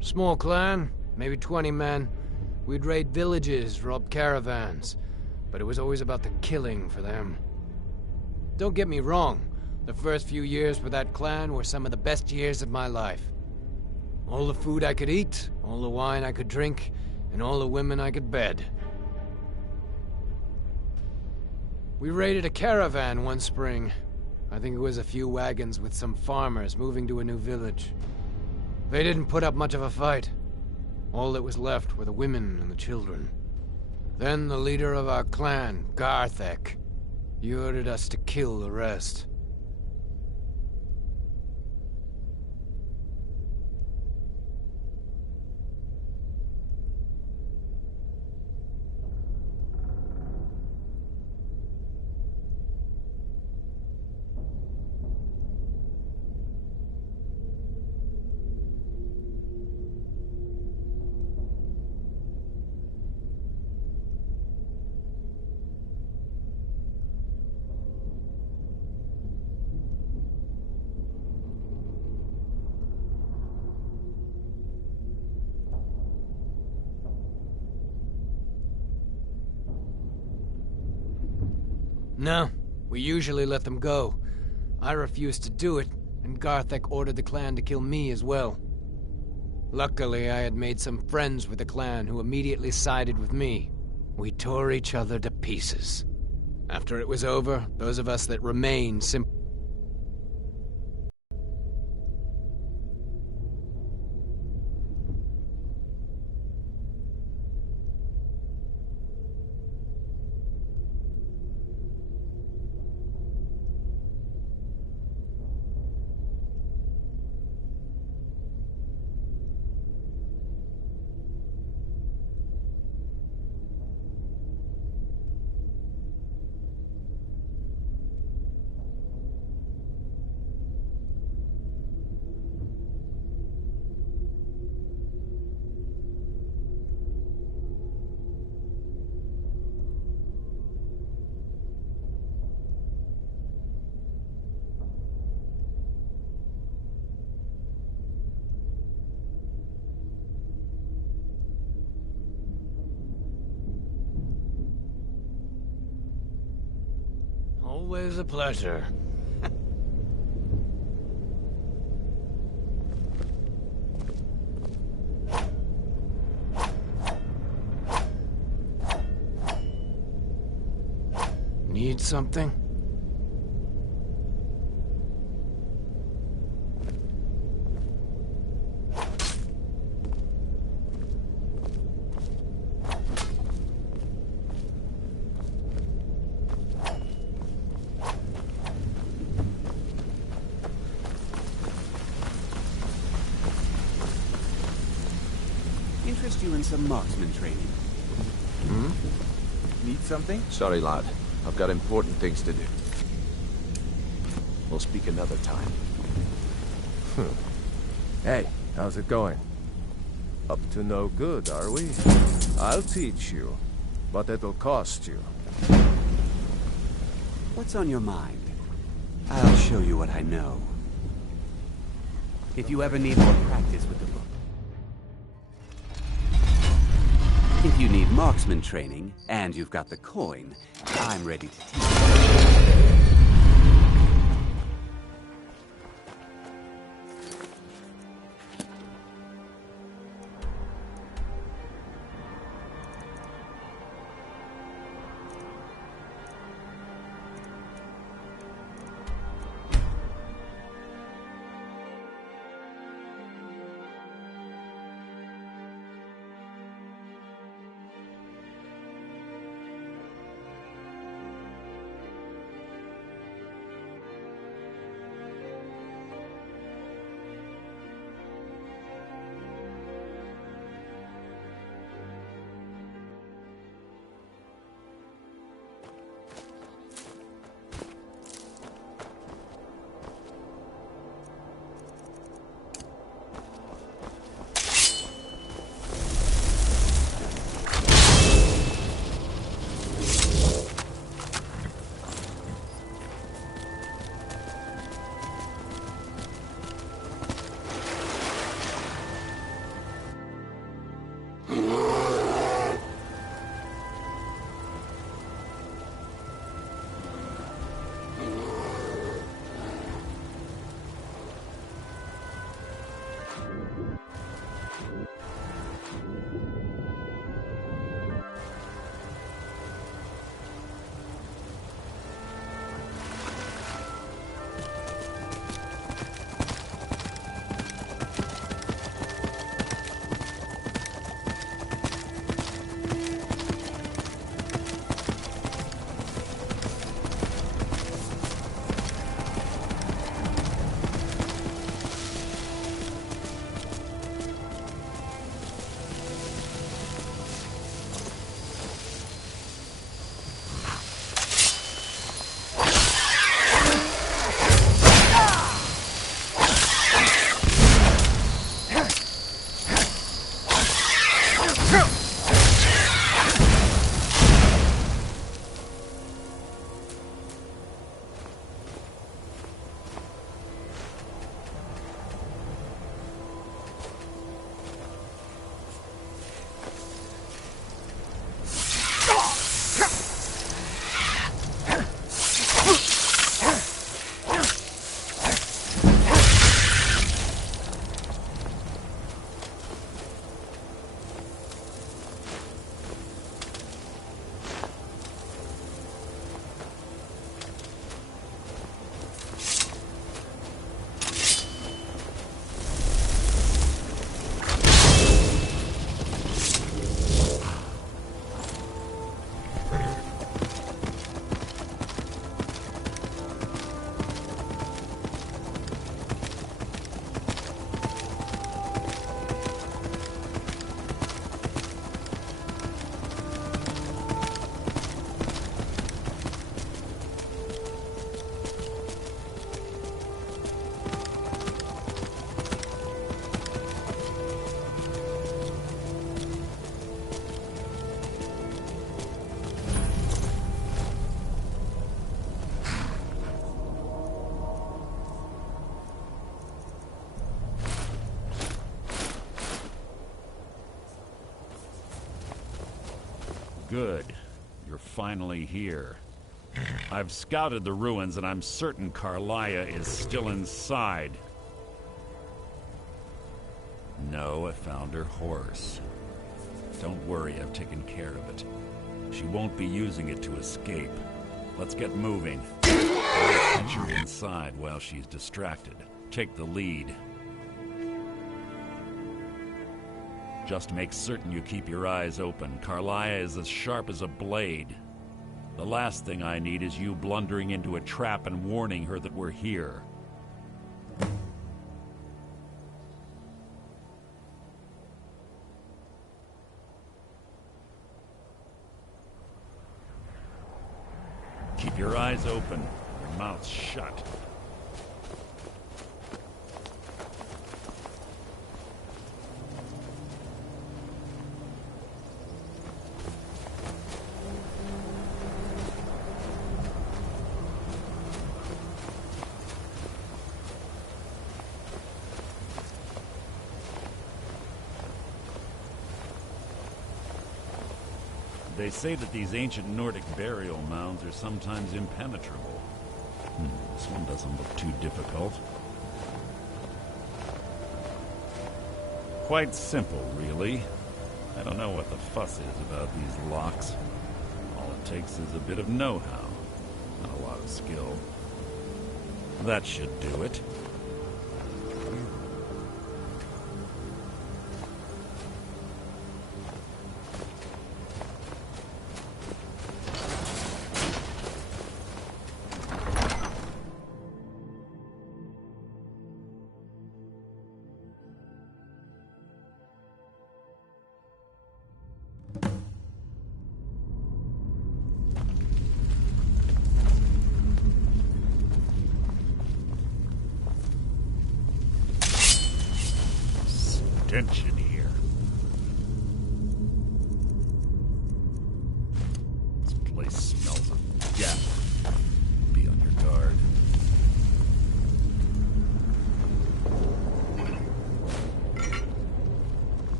Small clan, maybe 20 men. We'd raid villages, rob caravans. But it was always about the killing for them. Don't get me wrong. The first few years with that clan were some of the best years of my life. All the food I could eat, all the wine I could drink, and all the women I could bed. We raided a caravan one spring. I think it was a few wagons with some farmers moving to a new village. They didn't put up much of a fight. All that was left were the women and the children. Then the leader of our clan, Garthek, he ordered us to kill the rest. No, we usually let them go. I refused to do it, and Garthek ordered the clan to kill me as well. Luckily, I had made some friends with the clan who immediately sided with me. We tore each other to pieces. After it was over, those of us that remained simply... Always a pleasure. Need something? Interest you in some marksman training? Need something? Sorry, lad. I've got important things to do. We'll speak another time. Hey, how's it going? Up to no good, are we? I'll teach you, but it'll cost you. What's on your mind? I'll show you what I know. If you ever need more practice with the book. If you need marksman training, and you've got the coin, I'm ready to teach you. Good. You're finally here. I've scouted the ruins, and I'm certain Carlia is still inside. No, I found her horse. Don't worry, I've taken care of it. She won't be using it to escape. Let's get moving. I'll catch her inside while she's distracted. Take the lead. Just make certain you keep your eyes open. Carlia is as sharp as a blade. The last thing I need is you blundering into a trap and warning her that we're here. Keep your eyes open, your mouth shut. They say that these ancient Nordic burial mounds are sometimes impenetrable. This one doesn't look too difficult. Quite simple, really. I don't know what the fuss is about these locks. All it takes is a bit of know-how, not a lot of skill. That should do it. Tension here. This place smells of death. Be on your guard.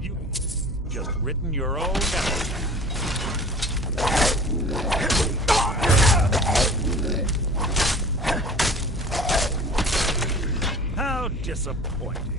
You just written your own death. How disappointing.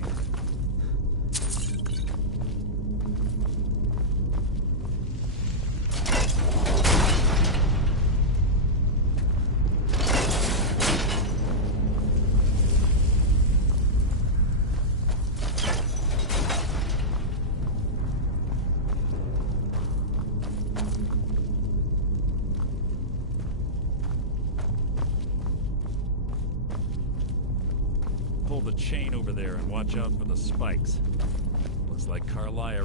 Pull the chain over there and watch out for the spikes. Looks like Carlia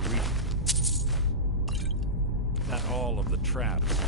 got all of the traps.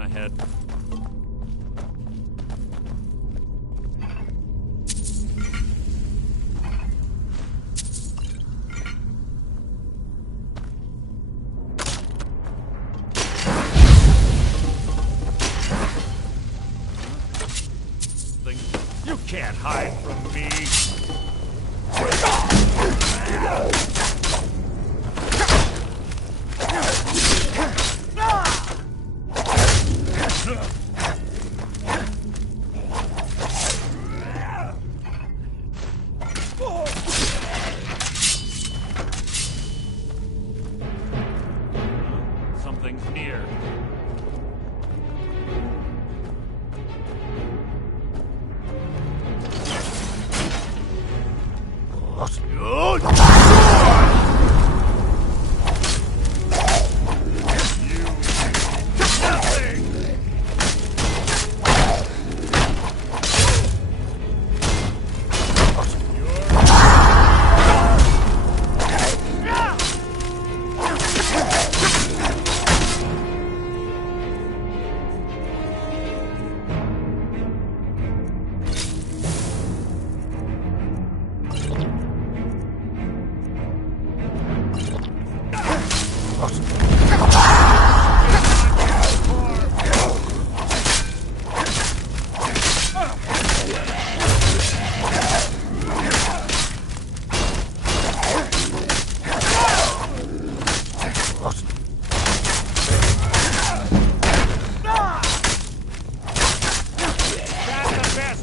time ahead. You can't hide from me. Something's near.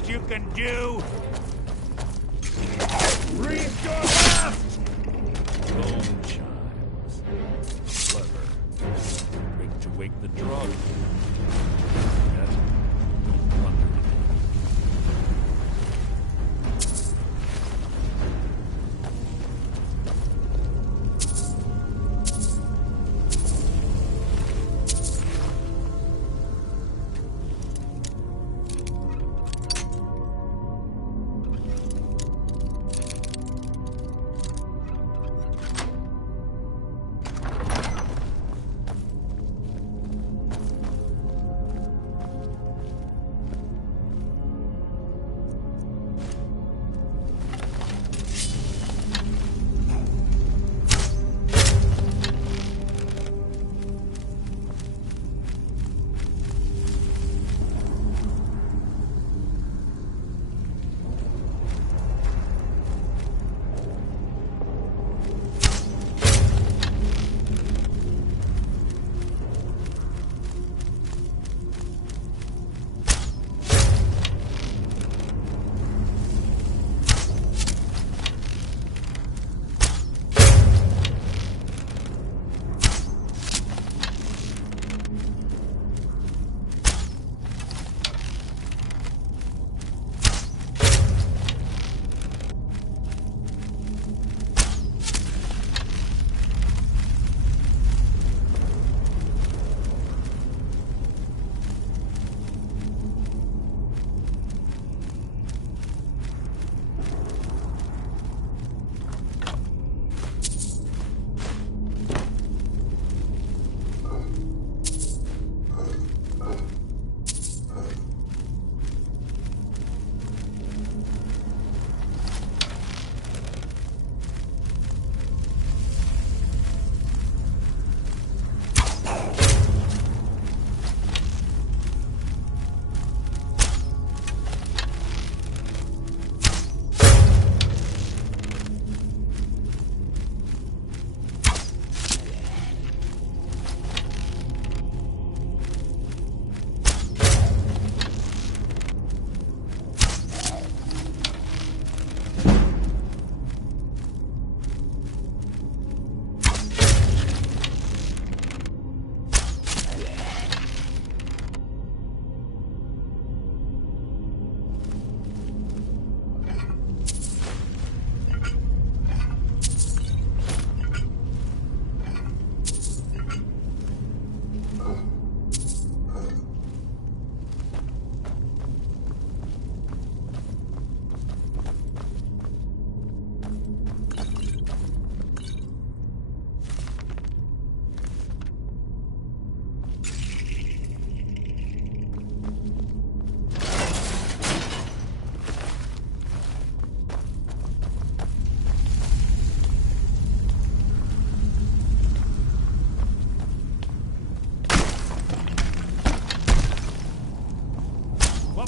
You can do. Read your left. Bone chimes. Clever. Rigged to wake the drug. Yet, don't plunder it.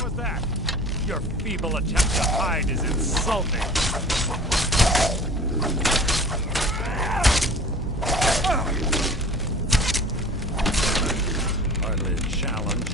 was that? Your feeble attempt to hide is insulting. Hardly a challenge.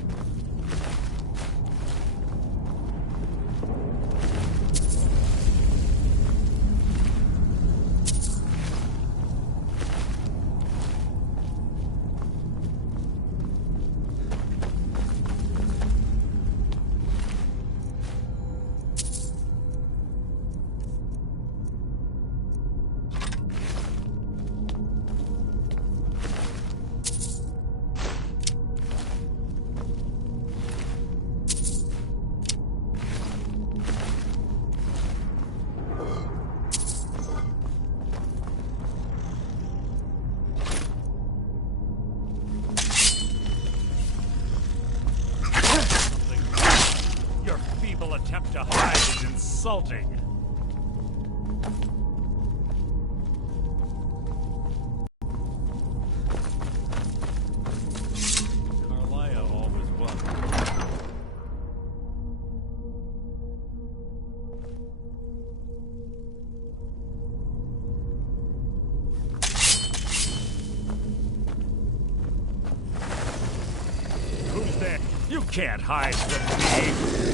Attempt to hide is insulting. Carlia always was. Who's there? You can't hide from me.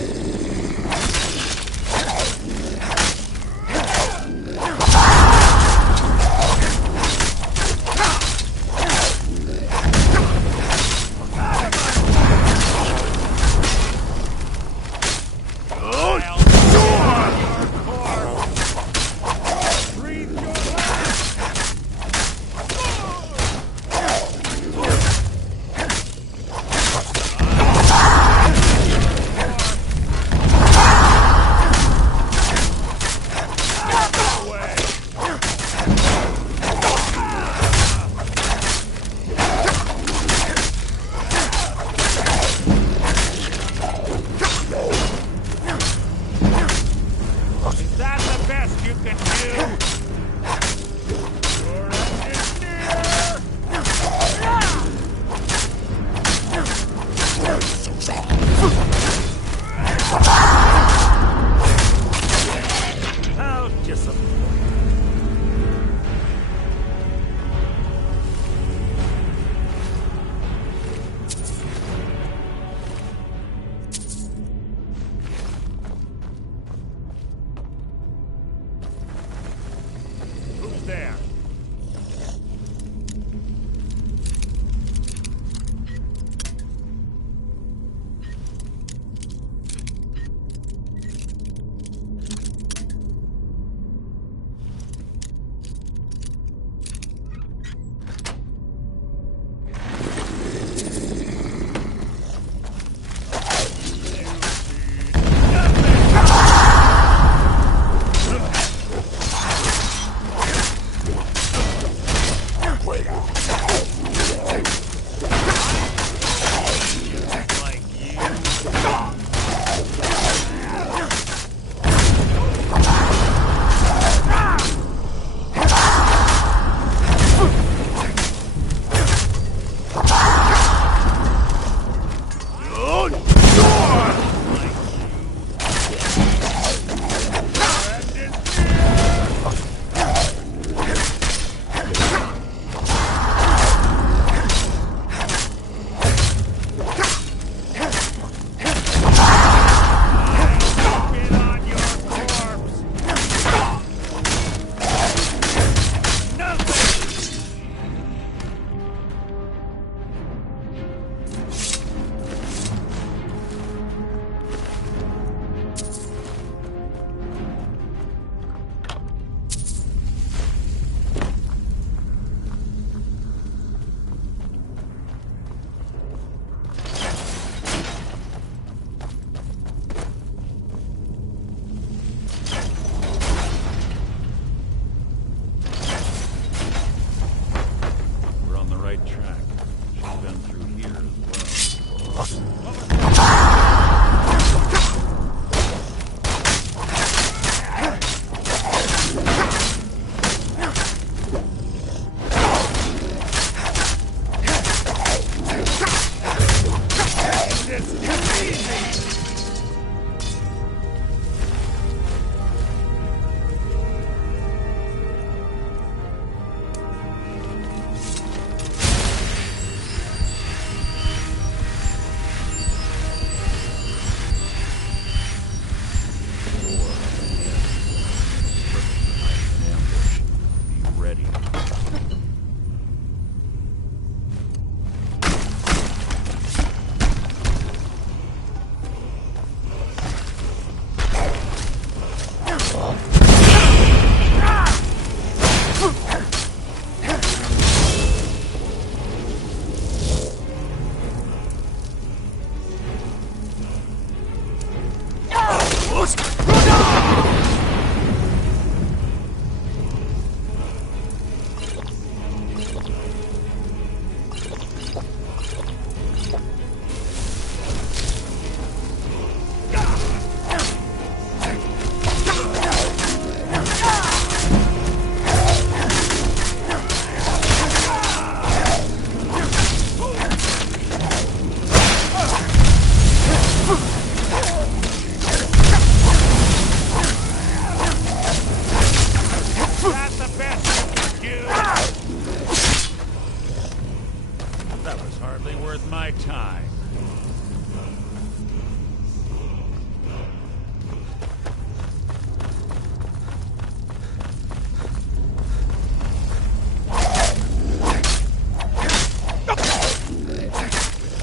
That was hardly worth my time.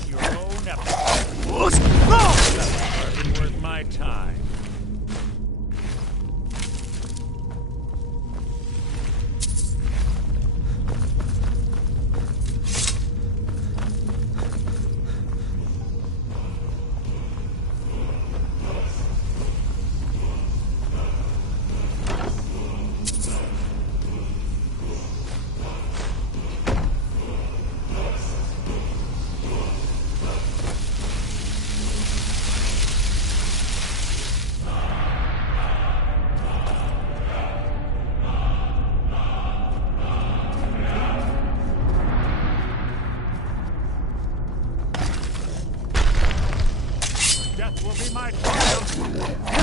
Your own effort. That was hardly worth my time. Death will be my triumph.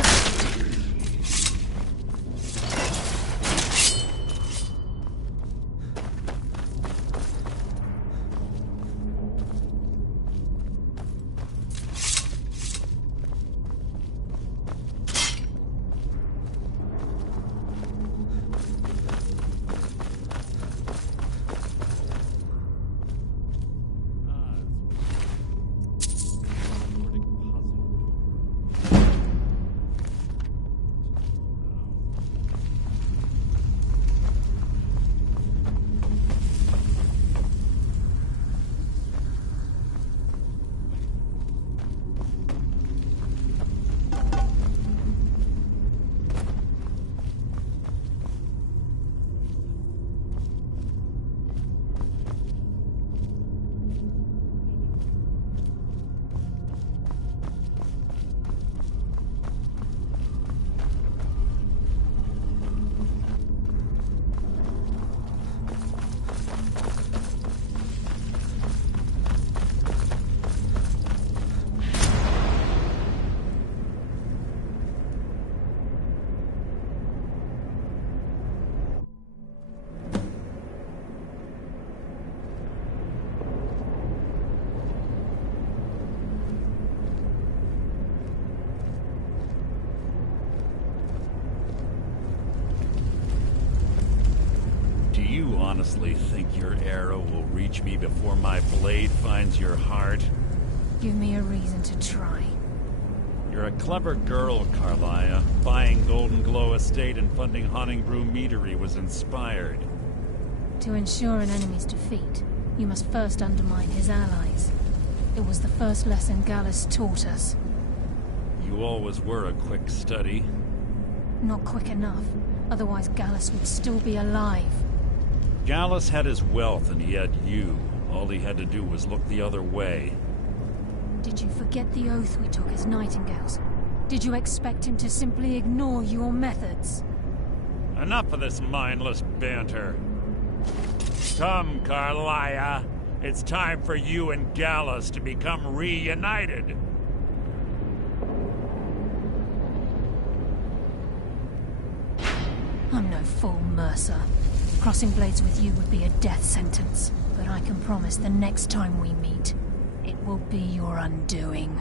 Honestly think your arrow will reach me before my blade finds your heart? Give me a reason to try. You're a clever girl, Carlia. Buying Golden Glow Estate and funding Honningbrew Meadery was inspired. To ensure an enemy's defeat, you must first undermine his allies. It was the first lesson Gallus taught us. You always were a quick study. Not quick enough. Otherwise Gallus would still be alive. Gallus had his wealth and he had you. All he had to do was look the other way. Did you forget the oath we took as Nightingales? Did you expect him to simply ignore your methods? Enough of this mindless banter. Come, Carlia. It's time for you and Gallus to become reunited. I'm no fool, Mercer. Crossing blades with you would be a death sentence, but I can promise the next time we meet, it will be your undoing.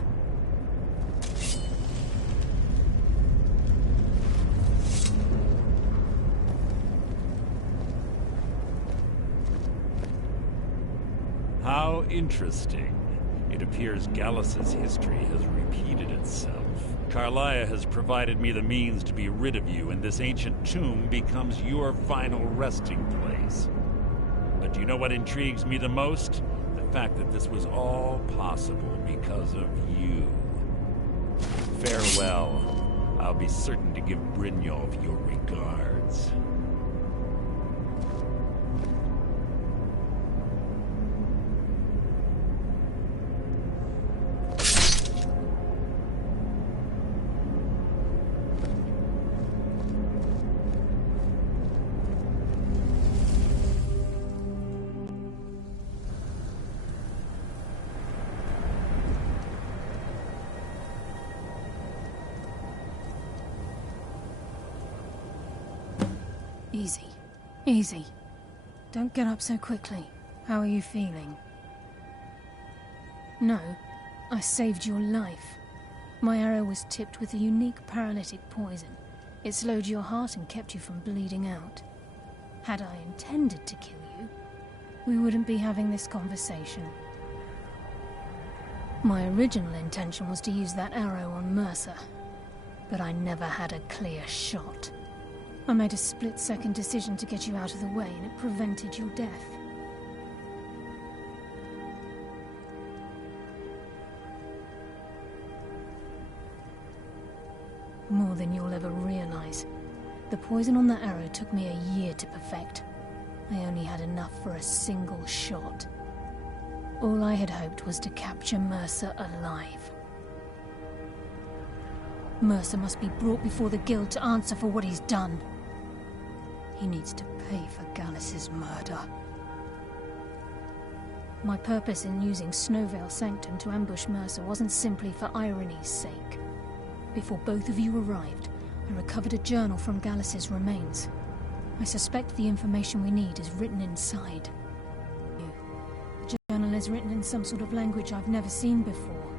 How interesting. It appears Gallus's history has repeated itself. Carlia has provided me the means to be rid of you, and this ancient tomb becomes your final resting place. But do you know what intrigues me the most? The fact that this was all possible because of you. Farewell. I'll be certain to give Brynjolf your regards. Easy. Easy. Don't get up so quickly. How are you feeling? No, I saved your life. My arrow was tipped with a unique paralytic poison. It slowed your heart and kept you from bleeding out. Had I intended to kill you, we wouldn't be having this conversation. My original intention was to use that arrow on Mercer, but I never had a clear shot. I made a split-second decision to get you out of the way, and it prevented your death. More than you'll ever realize. The poison on that arrow took me a year to perfect. I only had enough for a single shot. All I had hoped was to capture Mercer alive. Mercer must be brought before the Guild to answer for what he's done. He needs to pay for Gallus's murder. My purpose in using Snowvale Sanctum to ambush Mercer wasn't simply for irony's sake. Before both of you arrived, I recovered a journal from Gallus's remains. I suspect the information we need is written inside. The journal is written in some sort of language I've never seen before.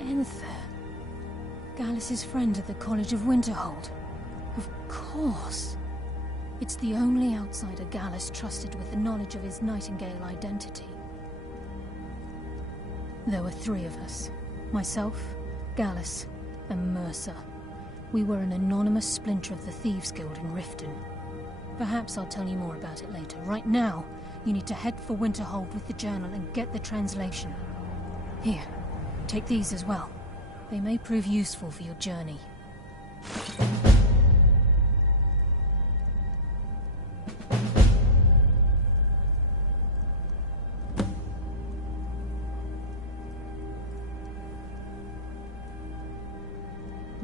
Enther. Gallus's friend at the College of Winterhold. Of course. It's the only outsider Gallus trusted with the knowledge of his Nightingale identity. There were 3 of us. Myself, Gallus, and Mercer. We were an anonymous splinter of the Thieves Guild in Riften. Perhaps I'll tell you more about it later. Right now, you need to head for Winterhold with the journal and get the translation. Here, take these as well. They may prove useful for your journey.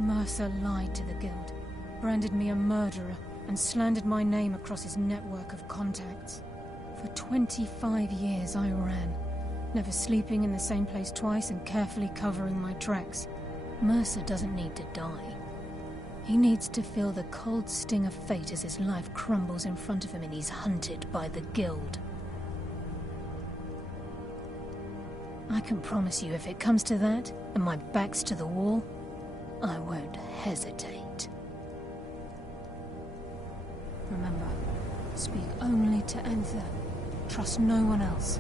Mercer lied to the Guild, branded me a murderer, and slandered my name across his network of contacts. For 25 years I ran, never sleeping in the same place twice and carefully covering my tracks. Mercer doesn't need to die. He needs to feel the cold sting of fate as his life crumbles in front of him and he's hunted by the Guild. I can promise you, if it comes to that, and my back's to the wall, I won't hesitate. Remember, speak only to Enther. Trust no one else.